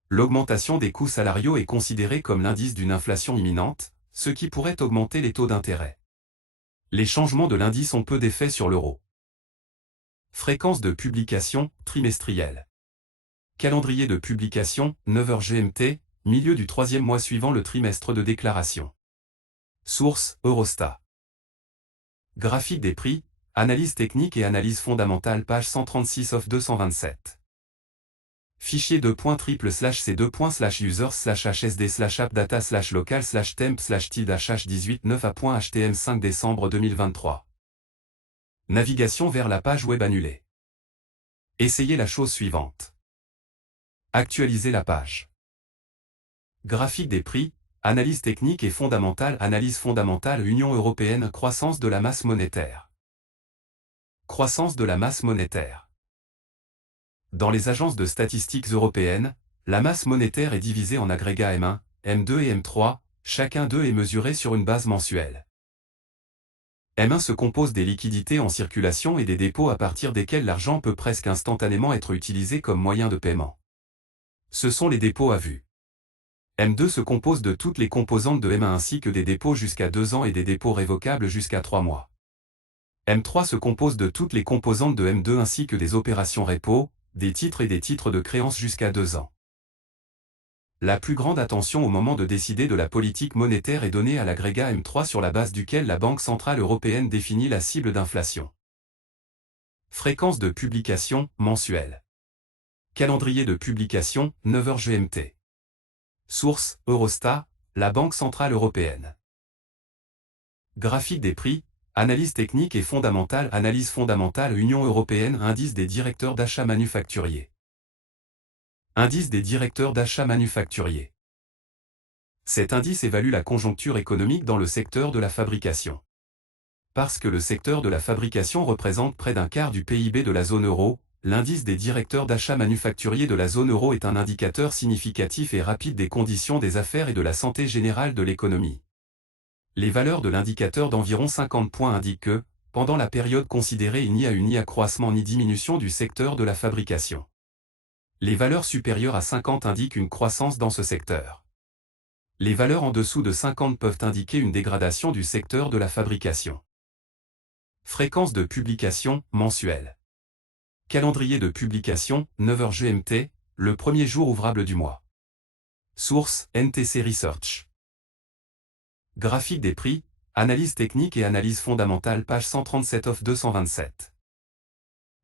L'augmentation des coûts salariaux est considérée comme l'indice d'une inflation imminente, ce qui pourrait augmenter les taux d'intérêt. Les changements de l'indice ont peu d'effet sur l'euro. Fréquence de publication, trimestrielle. Calendrier de publication, 9h GMT, milieu du 3e mois suivant le trimestre de déclaration. Source, Eurostat. Graphique des prix, analyse technique et analyse fondamentale. Page 136 off 227. Fichier .triple/c2/users/hsd/appdata/local/temp/tid/18 décembre 2023. Navigation vers la page web annulée. Essayez la chose suivante. Actualisez la page. Graphique des prix, analyse technique et fondamentale. Analyse fondamentale Union européenne. Croissance de la masse monétaire. Croissance de la masse monétaire. Dans les agences de statistiques européennes, la masse monétaire est divisée en agrégats M1, M2 et M3, chacun d'eux est mesuré sur une base mensuelle. M1 se compose des liquidités en circulation et des dépôts à partir desquels l'argent peut presque instantanément être utilisé comme moyen de paiement. Ce sont les dépôts à vue. M2 se compose de toutes les composantes de M1 ainsi que des dépôts jusqu'à 2 ans et des dépôts révocables jusqu'à 3 mois. M3 se compose de toutes les composantes de M2 ainsi que des opérations repo, des titres et des titres de créance jusqu'à 2 ans. La plus grande attention au moment de décider de la politique monétaire est donnée à l'agrégat M3 sur la base duquel la Banque centrale européenne définit la cible d'inflation. Fréquence de publication, mensuelle. Calendrier de publication, 9h GMT. Source, Eurostat, la Banque centrale européenne. Graphique des prix, analyse technique et fondamentale. Analyse fondamentale Union européenne. Indice des directeurs d'achat manufacturiers. Indice des directeurs d'achat manufacturiers. Cet indice évalue la conjoncture économique dans le secteur de la fabrication. Parce que le secteur de la fabrication représente près d'un quart du PIB de la zone euro, l'indice des directeurs d'achat manufacturiers de la zone euro est un indicateur significatif et rapide des conditions des affaires et de la santé générale de l'économie. Les valeurs de l'indicateur d'environ 50 points indiquent que, pendant la période considérée, il n'y a eu ni accroissement ni diminution du secteur de la fabrication. Les valeurs supérieures à 50 indiquent une croissance dans ce secteur. Les valeurs en dessous de 50 peuvent indiquer une dégradation du secteur de la fabrication. Fréquence de publication mensuelle. Calendrier de publication, 9h GMT, le premier jour ouvrable du mois. Source, NTC Research. Graphique des prix, analyse technique et analyse fondamentale, page 137 of 227.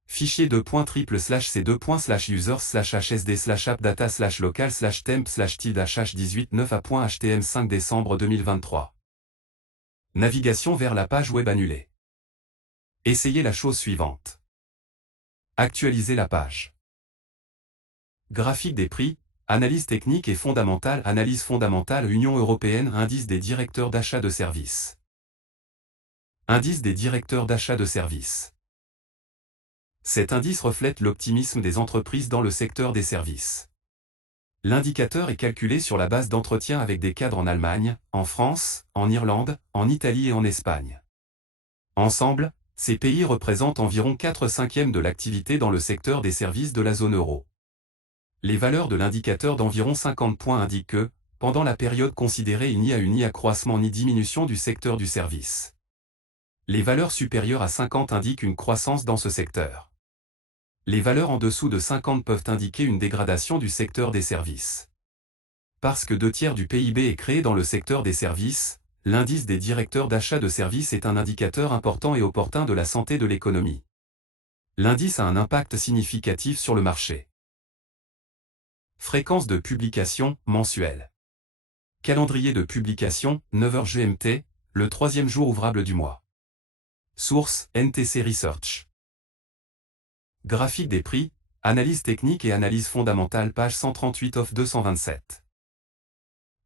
Fichier .triple/c2.users/hsd/appdata/local/temp/tilde/h18 décembre 2023. Navigation vers la page web annulée. Essayez la chose suivante. Actualisez la page. Graphique des prix, analyse technique et fondamentale, analyse fondamentale Union européenne, indice des directeurs d'achat de services. Indice des directeurs d'achat de services. Cet indice reflète l'optimisme des entreprises dans le secteur des services. L'indicateur est calculé sur la base d'entretiens avec des cadres en Allemagne, en France, en Irlande, en Italie et en Espagne. Ensemble, ces pays représentent environ 4/5 de l'activité dans le secteur des services de la zone euro. Les valeurs de l'indicateur d'environ 50 points indiquent que, pendant la période considérée, il n'y a eu ni accroissement ni diminution du secteur du service. Les valeurs supérieures à 50 indiquent une croissance dans ce secteur. Les valeurs en dessous de 50 peuvent indiquer une dégradation du secteur des services. Parce que 2/3 du PIB est créé dans le secteur des services, l'indice des directeurs d'achat de services est un indicateur important et opportun de la santé de l'économie. L'indice a un impact significatif sur le marché. Fréquence de publication mensuelle. Calendrier de publication, 9h GMT, le troisième jour ouvrable du mois. Source, NTC Research. Graphique des prix, analyse technique et analyse fondamentale, page 138 of 227.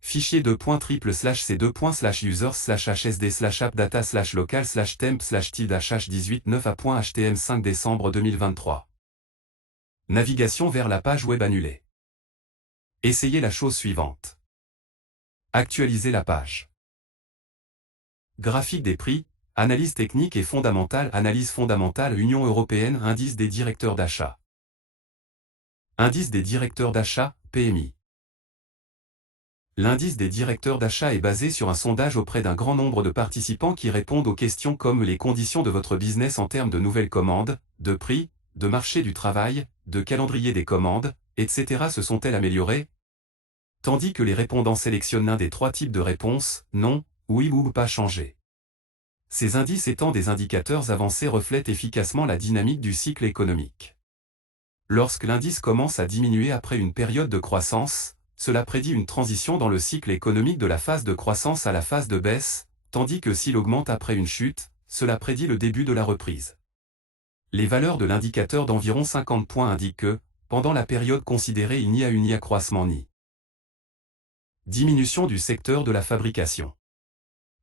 Fichier .triple/c2.users/hsd/appdata/local/temp/tilde/h18 décembre 2023. Navigation vers la page web annulée. Essayez la chose suivante. Actualisez la page. Graphique des prix, analyse technique et fondamentale, analyse fondamentale Union européenne, indice des directeurs d'achat. Indice des directeurs d'achat, PMI. L'indice des directeurs d'achat est basé sur un sondage auprès d'un grand nombre de participants qui répondent aux questions comme les conditions de votre business en termes de nouvelles commandes, de prix, de marché du travail, de calendrier des commandes, etc. se sont-elles améliorées? Tandis que les répondants sélectionnent l'un des 3 types de réponses, non, oui ou pas changé. Ces indices étant des indicateurs avancés reflètent efficacement la dynamique du cycle économique. Lorsque l'indice commence à diminuer après une période de croissance, cela prédit une transition dans le cycle économique de la phase de croissance à la phase de baisse, tandis que s'il augmente après une chute, cela prédit le début de la reprise. Les valeurs de l'indicateur d'environ 50 points indiquent que, pendant la période considérée, il n'y a eu ni accroissement ni diminution du secteur de la fabrication.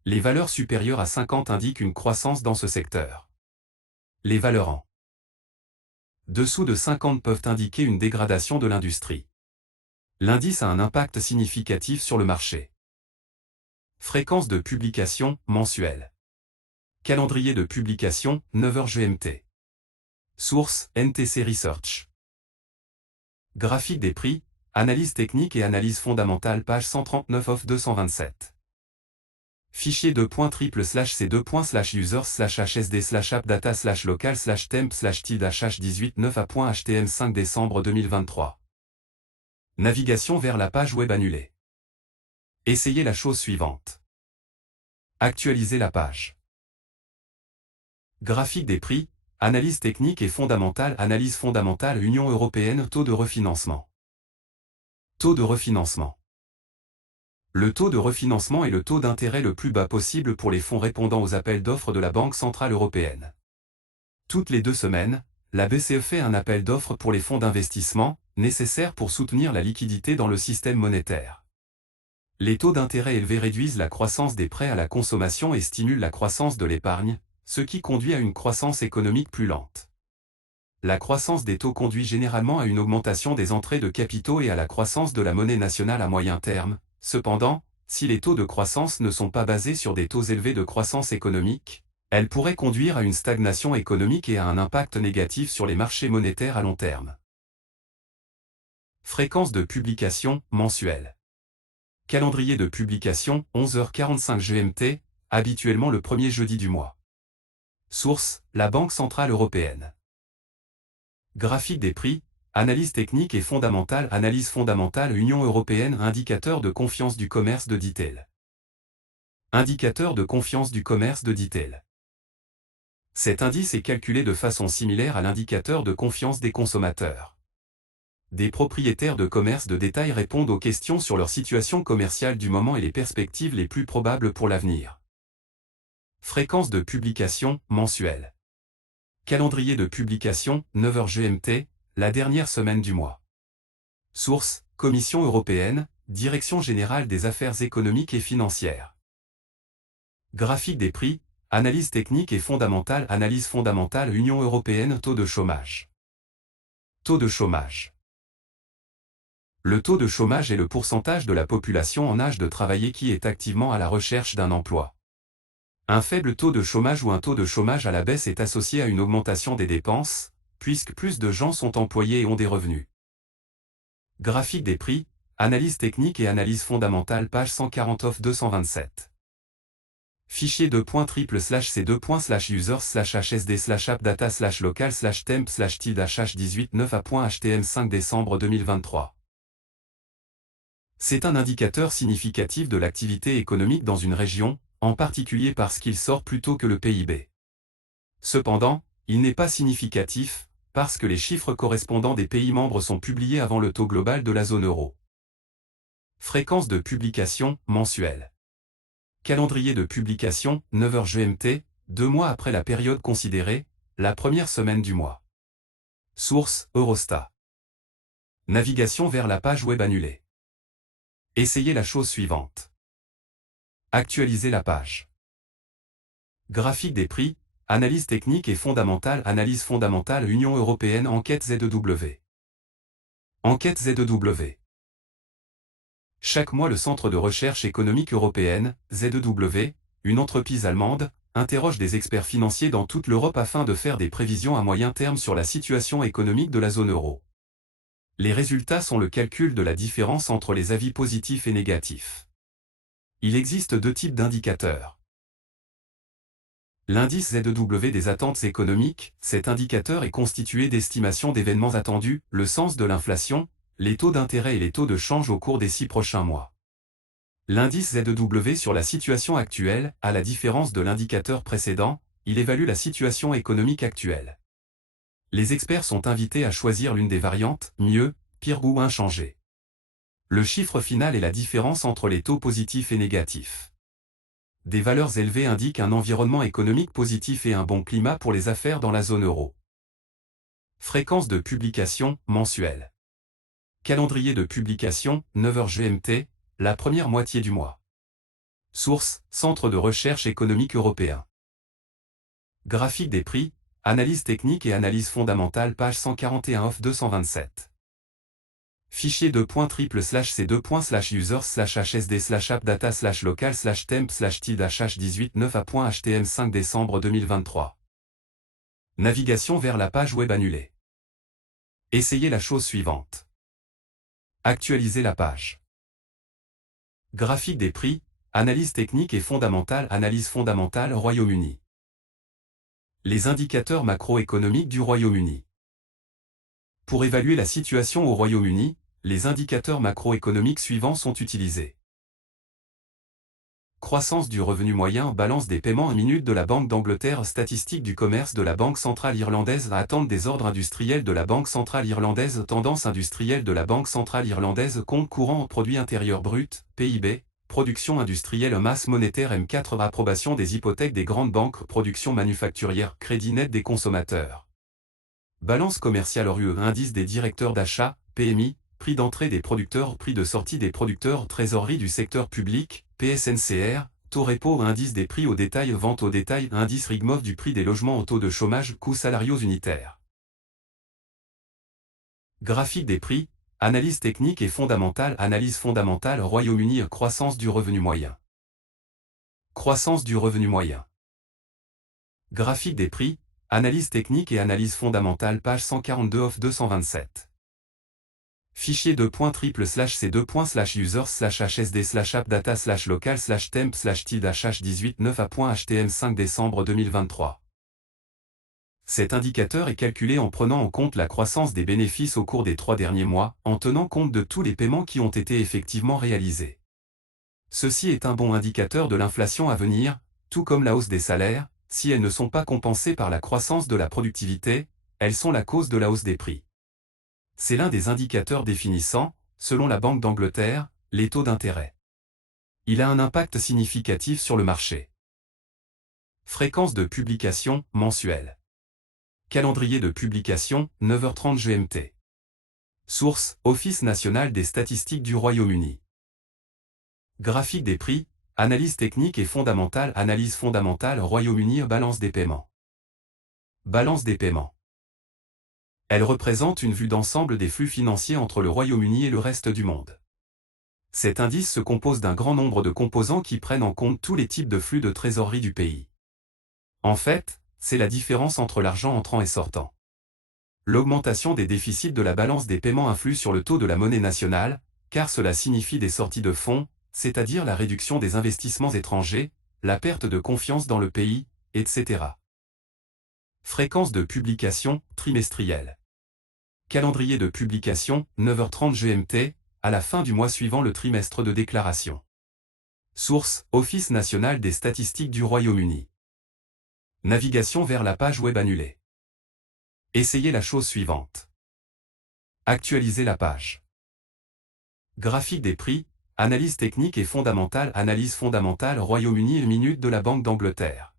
Les valeurs supérieures à 50 indiquent une croissance dans ce secteur. Les valeurs en dessous de 50 peuvent indiquer une dégradation de l'industrie. L'indice a un impact significatif sur le marché. Fréquence de publication mensuelle. Calendrier de publication, 9h GMT. Source, NTC Research. Graphique des prix, analyse technique et analyse fondamentale, page 139 of 227. Fichier .triple/c2.users/hsd/appdata/local/temp/tilde/h18 décembre 2023. Navigation vers la page web annulée. Essayez la chose suivante. Actualisez la page. Graphique des prix, analyse technique et fondamentale, analyse fondamentale Union européenne, taux de refinancement. Taux de refinancement. Le taux de refinancement est le taux d'intérêt le plus bas possible pour les fonds répondant aux appels d'offres de la Banque centrale européenne. Toutes les 2 semaines, la BCE fait un appel d'offres pour les fonds d'investissement, nécessaires pour soutenir la liquidité dans le système monétaire. Les taux d'intérêt élevés réduisent la croissance des prêts à la consommation et stimulent la croissance de l'épargne, ce qui conduit à une croissance économique plus lente. la croissance des taux conduit généralement à une augmentation des entrées de capitaux et à la croissance de la monnaie nationale à moyen terme. Cependant, si les taux de croissance ne sont pas basés sur des taux élevés de croissance économique, elles pourraient conduire à une stagnation économique et à un impact négatif sur les marchés monétaires à long terme. Fréquence de publication mensuelle. Calendrier de publication 11h45 GMT, habituellement le premier jeudi du mois. Source, la Banque centrale européenne. Graphique des prix, analyse technique et fondamentale, analyse fondamentale Union européenne, indicateur de confiance du commerce de Detail. Indicateur de confiance du commerce de Detail. Cet indice est calculé de façon similaire à l'indicateur de confiance des consommateurs. Des propriétaires de commerce de détail répondent aux questions sur leur situation commerciale du moment et les perspectives les plus probables pour l'avenir. Fréquence de publication mensuelle. Calendrier de publication 9h GMT, la dernière semaine du mois. Source, Commission européenne, Direction générale des affaires économiques et financières. Graphique des prix, analyse technique et fondamentale, analyse fondamentale Union européenne, taux de chômage. Taux de chômage. Le taux de chômage est le pourcentage de la population en âge de travailler qui est activement à la recherche d'un emploi. Un faible taux de chômage ou un taux de chômage à la baisse est associé à une augmentation des dépenses, puisque plus de gens sont employés et ont des revenus. Graphique des prix, analyse technique et analyse fondamentale page 149-227. Fichier .triple/c2/users/hsd/appdata/local/temp/tilde/h18 9a.htm 5 décembre 2023. C'est un indicateur significatif de l'activité économique dans une région, en particulier parce qu'il sort plus tôt que le PIB. Cependant, il n'est pas significatif, parce que les chiffres correspondants des pays membres sont publiés avant le taux global de la zone euro. Fréquence de publication mensuelle. Calendrier de publication 9h GMT, 2 mois après la période considérée, la première semaine du mois. Source, Eurostat. Navigation vers la page web annulée. Essayez la chose suivante. Actualiser la page. Graphique des prix, analyse technique et fondamentale, analyse fondamentale Union européenne, enquête ZEW. Enquête ZEW. Chaque mois, le Centre de recherche économique européenne, ZEW, une entreprise allemande, interroge des experts financiers dans toute l'Europe afin de faire des prévisions à moyen terme sur la situation économique de la zone euro. Les résultats sont le calcul de la différence entre les avis positifs et négatifs. Il existe deux types d'indicateurs. L'indice ZEW des attentes économiques, cet indicateur est constitué d'estimations d'événements attendus, le sens de l'inflation, les taux d'intérêt et les taux de change au cours des 6 prochains mois. L'indice ZEW sur la situation actuelle, à la différence de l'indicateur précédent, il évalue la situation économique actuelle. Les experts sont invités à choisir l'une des variantes, mieux, pire ou inchangé. Le chiffre final est la différence entre les taux positifs et négatifs. Des valeurs élevées indiquent un environnement économique positif et un bon climat pour les affaires dans la zone euro. Fréquence de publication mensuelle. Calendrier de publication 9h GMT, la première moitié du mois. Source, Centre de recherche économique européen. Graphique des prix, analyse technique et analyse fondamentale page 141-227. Fichier .triple/c2.users/hsd/appdata/local/temp/tilde/h18 9a.htm 5 décembre 2023. Navigation vers la page web annulée. Essayez la chose suivante. Actualiser la page. Graphique des prix, analyse technique et fondamentale, analyse fondamentale Royaume-Uni. Les indicateurs macroéconomiques du Royaume-Uni. Pour évaluer la situation au Royaume-Uni, les indicateurs macroéconomiques suivants sont utilisés. Croissance du revenu moyen, balance des paiements 1 minute de la Banque d'Angleterre, statistiques du commerce de la Banque centrale irlandaise, attente des ordres industriels de la Banque centrale irlandaise, tendance industrielle de la Banque centrale irlandaise, compte courant en produit intérieur brut, PIB, production industrielle, masse monétaire M4, approbation des hypothèques des grandes banques, production manufacturière, crédit net des consommateurs. Balance commerciale hors UE, indice des directeurs d'achat, PMI, prix d'entrée des producteurs, prix de sortie des producteurs, trésorerie du secteur public, PSNCR, taux repo, indice des prix au détail, vente au détail, indice RIGMOV du prix des logements au taux de chômage, coûts salariaux unitaires. Graphique des prix, analyse technique et fondamentale. Analyse fondamentale Royaume-Uni. Croissance du revenu moyen. Croissance du revenu moyen. Graphique des prix, analyse technique et analyse fondamentale. Page 142 of 227. Fichier c2.triple/c2.users/hsd/appdata/local/temp/tid/h18 9a.htm 5 décembre 2023. Cet indicateur est calculé en prenant en compte la croissance des bénéfices au cours des 3 derniers mois, en tenant compte de tous les paiements qui ont été effectivement réalisés. Ceci est un bon indicateur de l'inflation à venir, tout comme la hausse des salaires. Si elles ne sont pas compensées par la croissance de la productivité, elles sont la cause de la hausse des prix. C'est l'un des indicateurs définissant, selon la Banque d'Angleterre, les taux d'intérêt. Il a un impact significatif sur le marché. Fréquence de publication mensuelle. Calendrier de publication, 9h30 GMT. Source, Office national des statistiques du Royaume-Uni. Graphique des prix, analyse technique et fondamentale. Analyse fondamentale Royaume-Uni. Balance des paiements. Balance des paiements. Elle représente une vue d'ensemble des flux financiers entre le Royaume-Uni et le reste du monde. Cet indice se compose d'un grand nombre de composants qui prennent en compte tous les types de flux de trésorerie du pays. En fait, c'est la différence entre l'argent entrant et sortant. L'augmentation des déficits de la balance des paiements influe sur le taux de la monnaie nationale, car cela signifie des sorties de fonds, c'est-à-dire la réduction des investissements étrangers, la perte de confiance dans le pays, etc. Fréquence de publication trimestrielle. Calendrier de publication, 9h30 GMT, à la fin du mois suivant le trimestre de déclaration. Source, Office national des statistiques du Royaume-Uni. Navigation vers la page web annulée. Essayez la chose suivante. Actualisez la page. Graphique des prix, analyse technique et fondamentale. Analyse fondamentale Royaume-Uni et minute de la Banque d'Angleterre.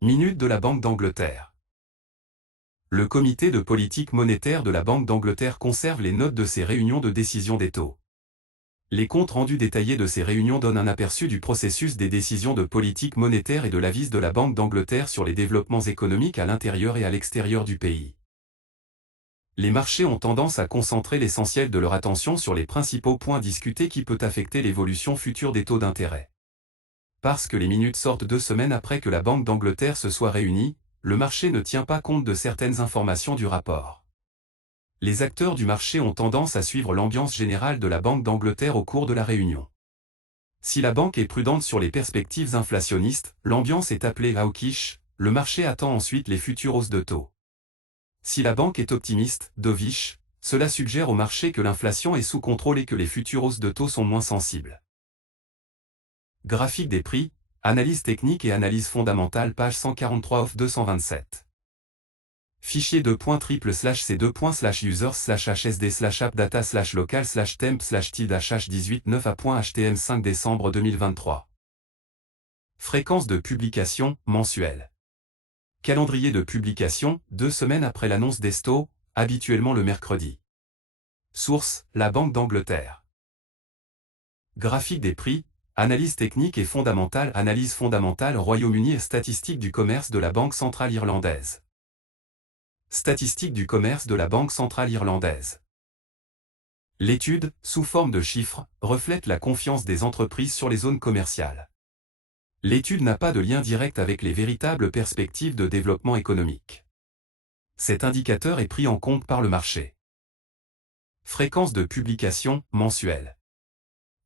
Minute de la Banque d'Angleterre. Le comité de politique monétaire de la Banque d'Angleterre conserve les notes de ses réunions de décision des taux. Les comptes rendus détaillés de ces réunions donnent un aperçu du processus des décisions de politique monétaire et de l'avis de la Banque d'Angleterre sur les développements économiques à l'intérieur et à l'extérieur du pays. Les marchés ont tendance à concentrer l'essentiel de leur attention sur les principaux points discutés qui peuvent affecter l'évolution future des taux d'intérêt. Parce que les minutes sortent 2 semaines après que la Banque d'Angleterre se soit réunie, le marché ne tient pas compte de certaines informations du rapport. Les acteurs du marché ont tendance à suivre l'ambiance générale de la Banque d'Angleterre au cours de la réunion. Si la banque est prudente sur les perspectives inflationnistes, l'ambiance est appelée hawkish, le marché attend ensuite les futures hausses de taux. Si la banque est optimiste, dovish, cela suggère au marché que l'inflation est sous contrôle et que les futures hausses de taux sont moins sensibles. Graphique des prix, analyse technique et analyse fondamentale. Page 143 of 227. Fichier c2.triple/c2.users/hsd/appdata/local/temp/tid/h18 9a.htm 5 décembre 2023. Fréquence de publication mensuelle. Calendrier de publication 2 semaines après l'annonce des taux, habituellement le mercredi. Source, la Banque d'Angleterre. Graphique des prix, analyse technique et fondamentale. Analyse fondamentale Royaume-Uni et statistiques du commerce de la Banque centrale irlandaise. Statistiques du commerce de la Banque centrale irlandaise. L'étude, sous forme de chiffres, reflète la confiance des entreprises sur les zones commerciales. L'étude n'a pas de lien direct avec les véritables perspectives de développement économique. Cet indicateur est pris en compte par le marché. Fréquence de publication mensuelle.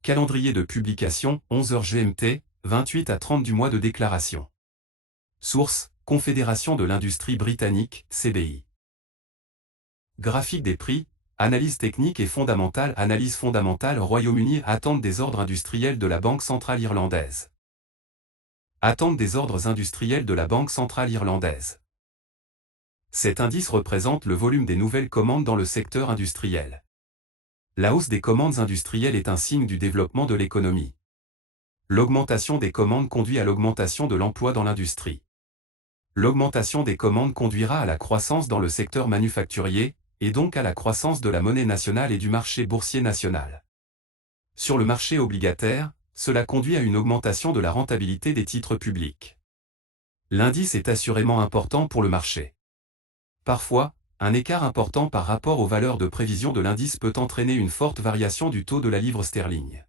Calendrier de publication 11h GMT, 28 à 30 du mois de déclaration. Source, Confédération de l'industrie britannique, CBI. Graphique des prix, analyse technique et fondamentale. Analyse fondamentale Royaume-Uni. Attente des ordres industriels de la Banque centrale irlandaise. Attente des ordres industriels de la Banque centrale irlandaise. Cet indice représente le volume des nouvelles commandes dans le secteur industriel. La hausse des commandes industrielles est un signe du développement de l'économie. L'augmentation des commandes conduit à l'augmentation de l'emploi dans l'industrie. L'augmentation des commandes conduira à la croissance dans le secteur manufacturier, et donc à la croissance de la monnaie nationale et du marché boursier national. Sur le marché obligataire, cela conduit à une augmentation de la rentabilité des titres publics. L'indice est assurément important pour le marché. Parfois, un écart important par rapport aux valeurs de prévision de l'indice peut entraîner une forte variation du taux de la livre sterling.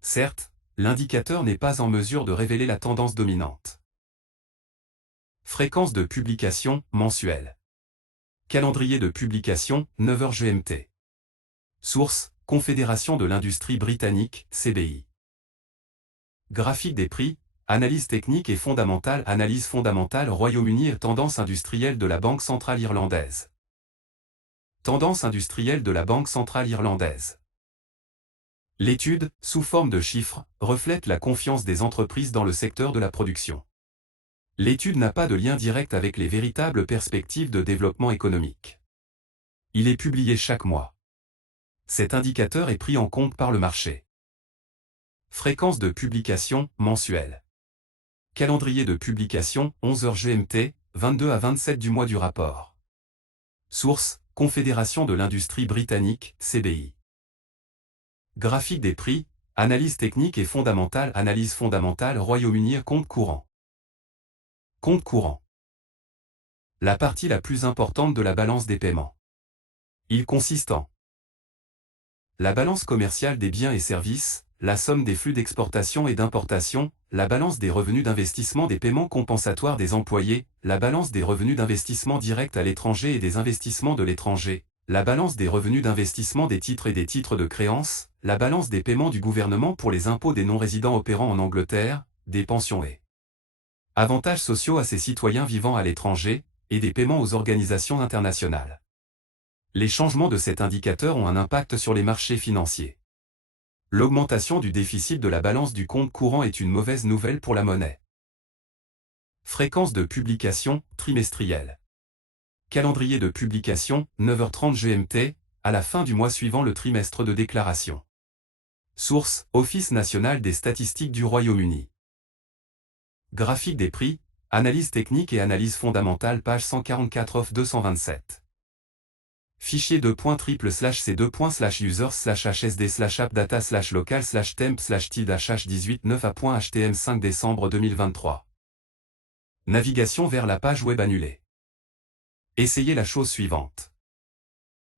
Certes, l'indicateur n'est pas en mesure de révéler la tendance dominante. Fréquence de publication mensuelle. Calendrier de publication 9h GMT. Source Confédération de l'industrie britannique, CBI. Graphique des prix, analyse technique et fondamentale. Analyse fondamentale Royaume-Uni et tendance industrielle de la Banque centrale irlandaise. Tendance industrielle de la Banque centrale irlandaise. L'étude, sous forme de chiffres, reflète la confiance des entreprises dans le secteur de la production. L'étude n'a pas de lien direct avec les véritables perspectives de développement économique. Il est publié chaque mois. Cet indicateur est pris en compte par le marché. Fréquence de publication mensuelle. Calendrier de publication 11h GMT, 22 à 27 du mois du rapport. Source Confédération de l'industrie britannique, CBI. Graphique des prix, analyse technique et fondamentale. Analyse fondamentale Royaume-Uni compte courant. Compte courant. La partie la plus importante de la balance des paiements. Il consiste en la balance commerciale des biens et services, la somme des flux d'exportation et d'importation, la balance des revenus d'investissement des paiements compensatoires des employés, la balance des revenus d'investissement directs à l'étranger et des investissements de l'étranger, la balance des revenus d'investissement des titres et des titres de créance, la balance des paiements du gouvernement pour les impôts des non-résidents opérant en Angleterre, des pensions et avantages sociaux à ses citoyens vivant à l'étranger, et des paiements aux organisations internationales. Les changements de cet indicateur ont un impact sur les marchés financiers. L'augmentation du déficit de la balance du compte courant est une mauvaise nouvelle pour la monnaie. Fréquence de publication trimestrielle. Calendrier de publication 9h30 GMT, à la fin du mois suivant le trimestre de déclaration. Source Office national des statistiques du Royaume-Uni. Graphique des prix, analyse technique et analyse fondamentale page 144 off 227. Fichier .3//c2./users/hsd/appdata/local/temp/tid/h18 9a.htm 5 décembre 2023. Navigation vers la page web annulée. Essayez la chose suivante.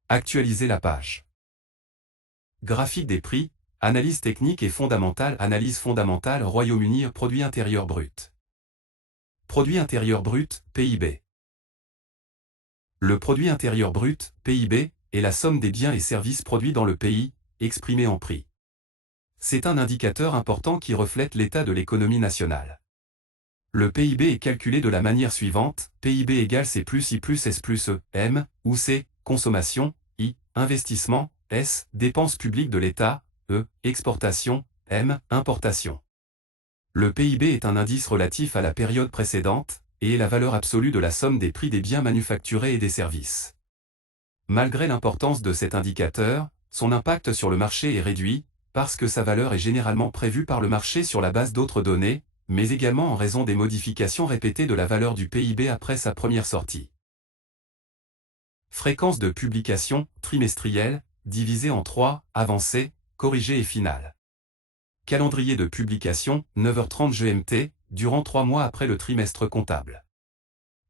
Actualiser la page. Graphique des prix, analyse technique et fondamentale. Analyse fondamentale Royaume-Uni Produit intérieur brut. Produit intérieur brut, PIB. Le produit intérieur brut, PIB, est la somme des biens et services produits dans le pays, exprimés en prix. C'est un indicateur important qui reflète l'état de l'économie nationale. Le PIB est calculé de la manière suivante, PIB égale C plus I plus S plus E, M, où C, consommation, I, investissement, S, dépenses publiques de l'État, E, exportation, M, importation. Le PIB est un indice relatif à la période précédente, et est la valeur absolue de la somme des prix des biens manufacturés et des services. Malgré l'importance de cet indicateur, son impact sur le marché est réduit, parce que sa valeur est généralement prévue par le marché sur la base d'autres données, mais également en raison des modifications répétées de la valeur du PIB après sa première sortie. Fréquence de publication trimestrielle, divisée en 3, avancée, corrigée et finale. Calendrier de publication 9h30 GMT, durant 3 mois après le trimestre comptable.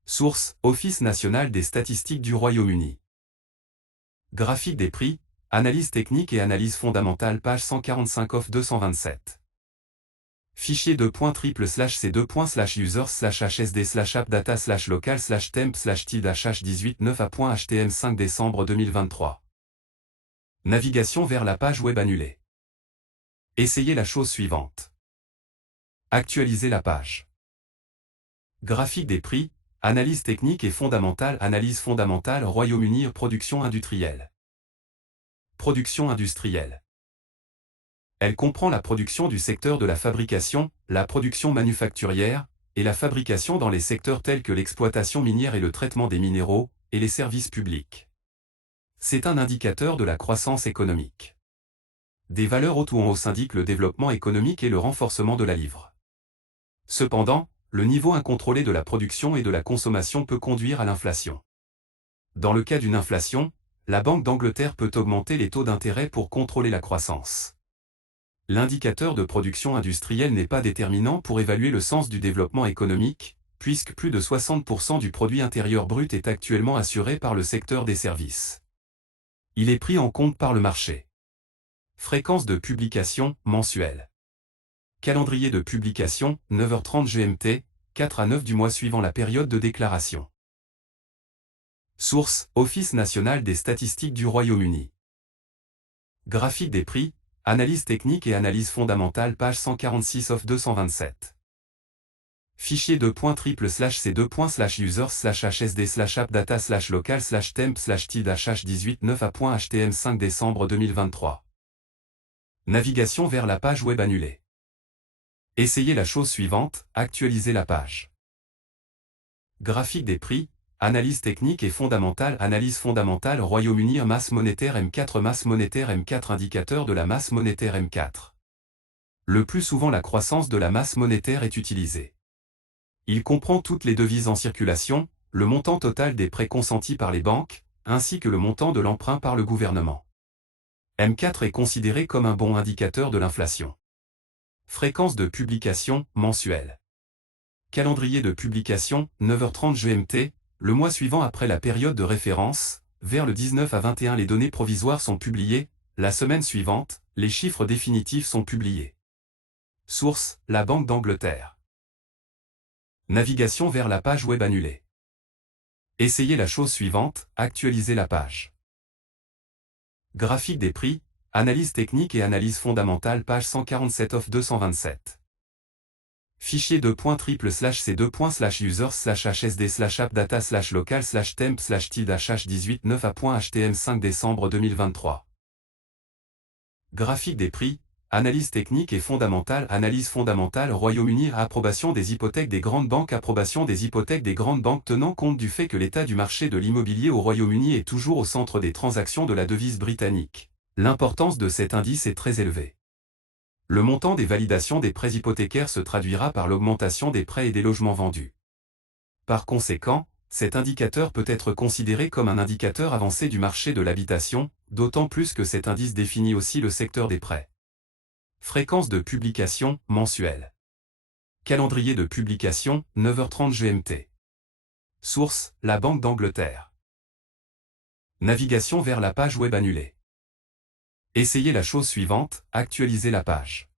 Source Office national des statistiques du Royaume-Uni. Graphique des prix, analyse technique et analyse fondamentale page 145 off 227. Fichier .3//users/hsd/appdata/local/temp/tid/h18 9a.htm 5 décembre 2023. Navigation vers la page web annulée. Essayez la chose suivante. Actualiser la page. Graphique des prix, analyse technique et fondamentale. Analyse fondamentale Royaume-Uni Production industrielle. Production industrielle. Elle comprend la production du secteur de la fabrication, la production manufacturière, et la fabrication dans les secteurs tels que l'exploitation minière et le traitement des minéraux, et les services publics. C'est un indicateur de la croissance économique. Des valeurs hautes ou en haut s'indiquent le développement économique et le renforcement de la livre. Cependant, le niveau incontrôlé de la production et de la consommation peut conduire à l'inflation. Dans le cas d'une inflation, la Banque d'Angleterre peut augmenter les taux d'intérêt pour contrôler la croissance. L'indicateur de production industrielle n'est pas déterminant pour évaluer le sens du développement économique, puisque plus de 60% du produit intérieur brut est actuellement assuré par le secteur des services. Il est pris en compte par le marché. Fréquence de publication mensuelle. Calendrier de publication, 9h30 GMT, 4 à 9 du mois suivant la période de déclaration. Source, Office national des statistiques du Royaume-Uni. Graphique des prix, analyse technique et analyse fondamentale page 146 of 227. Fichier .triple/c2/users/hsd/appdata/local/temp/tid/18 9a.htm 5 décembre 2023. Navigation vers la page web annulée. Essayez la chose suivante, actualisez la page. Graphique des prix, analyse technique et fondamentale. Analyse fondamentale Royaume-Uni. Masse monétaire M4. Masse monétaire M4. Indicateur de la masse monétaire M4. Le plus souvent la croissance de la masse monétaire est utilisée. Il comprend toutes les devises en circulation, le montant total des prêts consentis par les banques, ainsi que le montant de l'emprunt par le gouvernement. M4 est considéré comme un bon indicateur de l'inflation. Fréquence de publication mensuelle. Calendrier de publication, 9h30 GMT, le mois suivant après la période de référence, vers le 19 à 21 les données provisoires sont publiées, la semaine suivante, les chiffres définitifs sont publiés. Source, la Banque d'Angleterre. Navigation vers la page web annulée. Essayez la chose suivante, actualisez la page. Graphique des prix, analyse technique et analyse fondamentale page 147 of 227. Fichier .triple/c2/users/hsd/appdata/local/temp/tid/18 9a.htm 5 décembre 2023. Graphique des prix, analyse technique et fondamentale. Analyse fondamentale Royaume-Uni. Approbation des hypothèques des grandes banques. Approbation des hypothèques des grandes banques tenant compte du fait que l'état du marché de l'immobilier au Royaume-Uni est toujours au centre des transactions de la devise britannique. L'importance de cet indice est très élevée. Le montant des validations des prêts hypothécaires se traduira par l'augmentation des prêts et des logements vendus. Par conséquent, cet indicateur peut être considéré comme un indicateur avancé du marché de l'habitation, d'autant plus que cet indice définit aussi le secteur des prêts. Fréquence de publication mensuelle. Calendrier de publication, 9h30 GMT. Source, la Banque d'Angleterre. Navigation vers la page web annulée. Essayez la chose suivante, actualisez la page.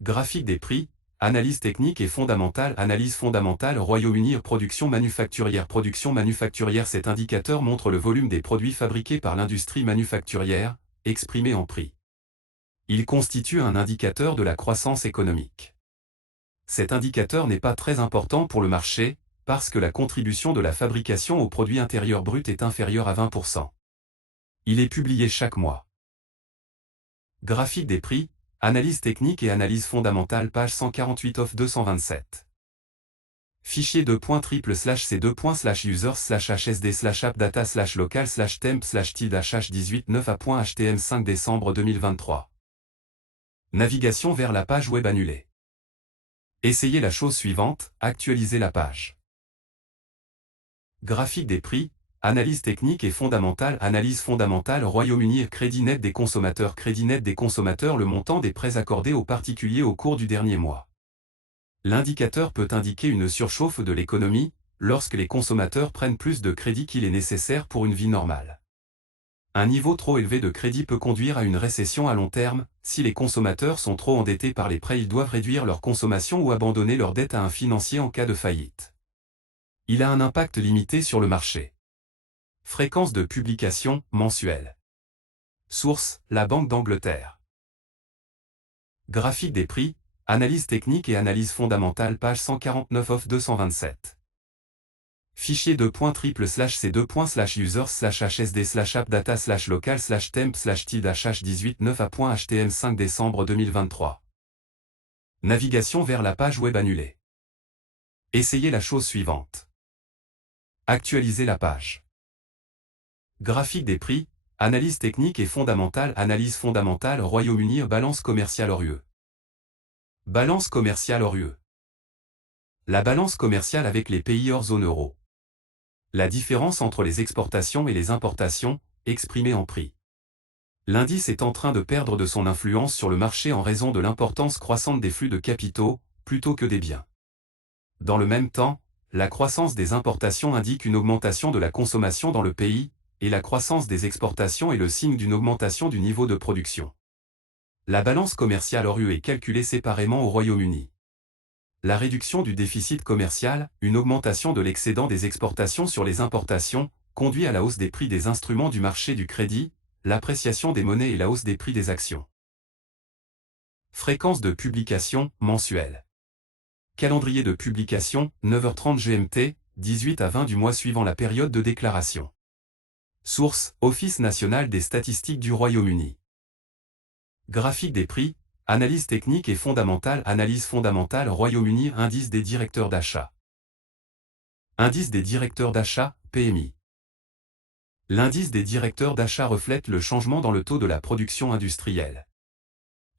Graphique des prix, analyse technique et fondamentale. Analyse fondamentale Royaume-Uni. Production manufacturière. Production manufacturière. Cet indicateur montre le volume des produits fabriqués par l'industrie manufacturière, exprimé en prix. Il constitue un indicateur de la croissance économique. Cet indicateur n'est pas très important pour le marché, parce que la contribution de la fabrication au produit intérieur brut est inférieure à 20%. Il est publié chaque mois. Graphique des prix, analyse technique et analyse fondamentale page 148 of 227. Fichier .triple/c2/users/hsd/appdata/local/temp/tid/18 9a.htm 5 décembre 2023. Navigation vers la page web annulée. Essayez la chose suivante, actualisez la page. Graphique des prix, analyse technique et fondamentale. Analyse fondamentale Royaume-Uni. Crédit net des consommateurs. Crédit net des consommateurs. Le montant des prêts accordés aux particuliers au cours du dernier mois. L'indicateur peut indiquer une surchauffe de l'économie, lorsque les consommateurs prennent plus de crédit qu'il est nécessaire pour une vie normale. Un niveau trop élevé de crédit peut conduire à une récession à long terme. Si les consommateurs sont trop endettés par les prêts, ils doivent réduire leur consommation ou abandonner leur dette à un financier en cas de faillite. Il a un impact limité sur le marché. Fréquence de publication mensuelle. Source, la Banque d'Angleterre. Graphique des prix, analyse technique et analyse fondamentale page 149 of 227. Fichier .triple/c2/users/hsd/appdata/local/temp/tid/18 9a.htm 5 décembre 2023. Navigation vers la page web annulée. Essayez la chose suivante. Actualisez la page. Graphique des prix, analyse technique et fondamentale. Analyse fondamentale Royaume-Uni. Balance commerciale hors UE. Balance commerciale hors UE. La balance commerciale avec les pays hors zone euro. La différence entre les exportations et les importations, exprimée en prix. L'indice est en train de perdre de son influence sur le marché en raison de l'importance croissante des flux de capitaux, plutôt que des biens. Dans le même temps, la croissance des importations indique une augmentation de la consommation dans le pays, et la croissance des exportations est le signe d'une augmentation du niveau de production. La balance commerciale hors UE est calculée séparément au Royaume-Uni. La réduction du déficit commercial, une augmentation de l'excédent des exportations sur les importations, conduit à la hausse des prix des instruments du marché du crédit, l'appréciation des monnaies et la hausse des prix des actions. Fréquence de publication mensuelle. Calendrier de publication, 9h30 GMT, 18 à 20 du mois suivant la période de déclaration. Source, Office national des statistiques du Royaume-Uni. Graphique des prix, analyse technique et fondamentale. Analyse fondamentale Royaume-Uni. Indice des directeurs d'achat. Indice des directeurs d'achat, PMI. L'indice des directeurs d'achat reflète le changement dans le taux de la production industrielle.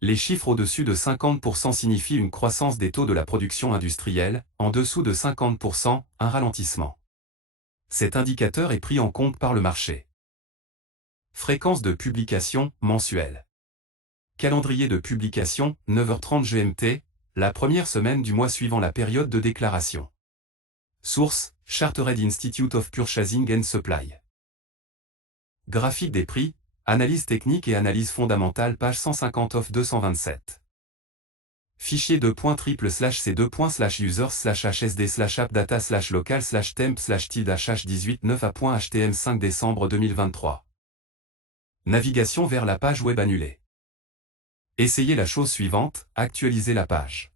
Les chiffres au-dessus de 50% signifient une croissance des taux de la production industrielle, en dessous de 50%, un ralentissement. Cet indicateur est pris en compte par le marché. Fréquence de publication mensuelle. Calendrier de publication, 9h30 GMT, la première semaine du mois suivant la période de déclaration. Source, Chartered Institute of Purchasing and Supply. Graphique des prix, analyse technique et analyse fondamentale page 150 of 227. Fichier .triple/c2/users/hsd/appdata/local/temp/tid-h18 9a.htm 5 décembre 2023. Navigation vers la page web annulée. Essayez la chose suivante, actualisez la page.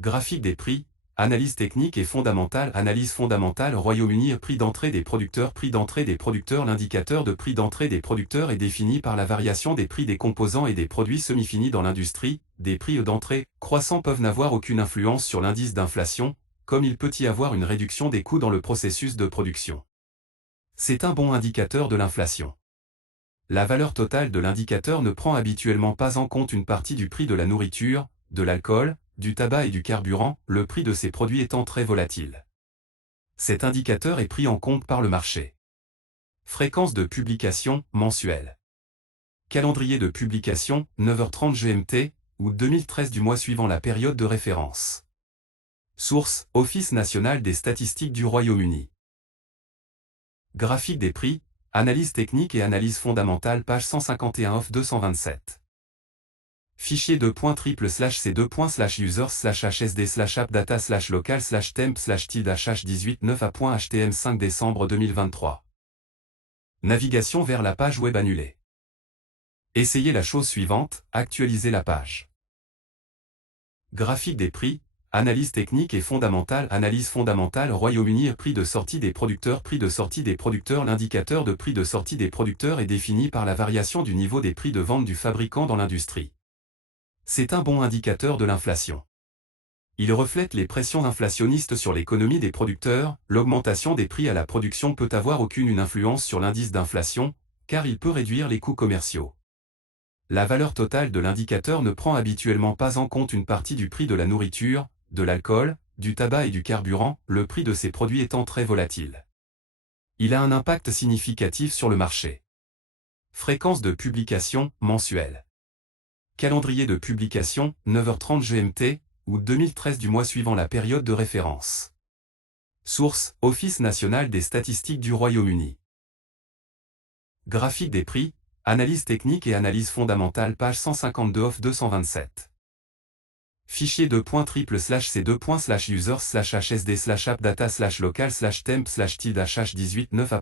Graphique des prix, analyse technique et fondamentale. Analyse fondamentale Royaume-Uni. Prix d'entrée des producteurs. Prix d'entrée des producteurs. L'indicateur de prix d'entrée des producteurs est défini par la variation des prix des composants et des produits semi-finis dans l'industrie. Des prix d'entrée croissants peuvent n'avoir aucune influence sur l'indice d'inflation, comme il peut y avoir une réduction des coûts dans le processus de production. C'est un bon indicateur de l'inflation. La valeur totale de l'indicateur ne prend habituellement pas en compte une partie du prix de la nourriture, de l'alcool, du tabac et du carburant, le prix de ces produits étant très volatile. Cet indicateur est pris en compte par le marché. Fréquence de publication mensuelle. Calendrier de publication, 9h30 GMT, août 2013 du mois suivant la période de référence. Source, Office national des statistiques du Royaume-Uni. Graphique des prix, analyse technique et analyse fondamentale page 151 of 227. Fichier .triple/c2/users/hsd/appdata/local/temp/tid-h18 9a.htm 5 décembre 2023. Navigation vers la page web annulée. Essayez la chose suivante, actualisez la page. Graphique des prix, analyse technique et fondamentale. Analyse fondamentale Royaume-Uni. Prix de sortie des producteurs. Prix de sortie des producteurs. L'indicateur de prix de sortie des producteurs est défini par la variation du niveau des prix de vente du fabricant dans l'industrie. C'est un bon indicateur de l'inflation. Il reflète les pressions inflationnistes sur l'économie des producteurs. L'augmentation des prix à la production peut avoir aucune influence sur l'indice d'inflation, car il peut réduire les coûts commerciaux. La valeur totale de l'indicateur ne prend habituellement pas en compte une partie du prix de la nourriture, de l'alcool, du tabac et du carburant, le prix de ces produits étant très volatile. Il a un impact significatif sur le marché. Fréquence de publication mensuelle. Calendrier de publication, 9h30 GMT, août 2013 du mois suivant la période de référence. Source, Office national des statistiques du Royaume-Uni. Graphique des prix, analyse technique et analyse fondamentale page 152 of 227. Fichier .triple/c2/users/hsd/appdata/local/temp/tid-h18 9a.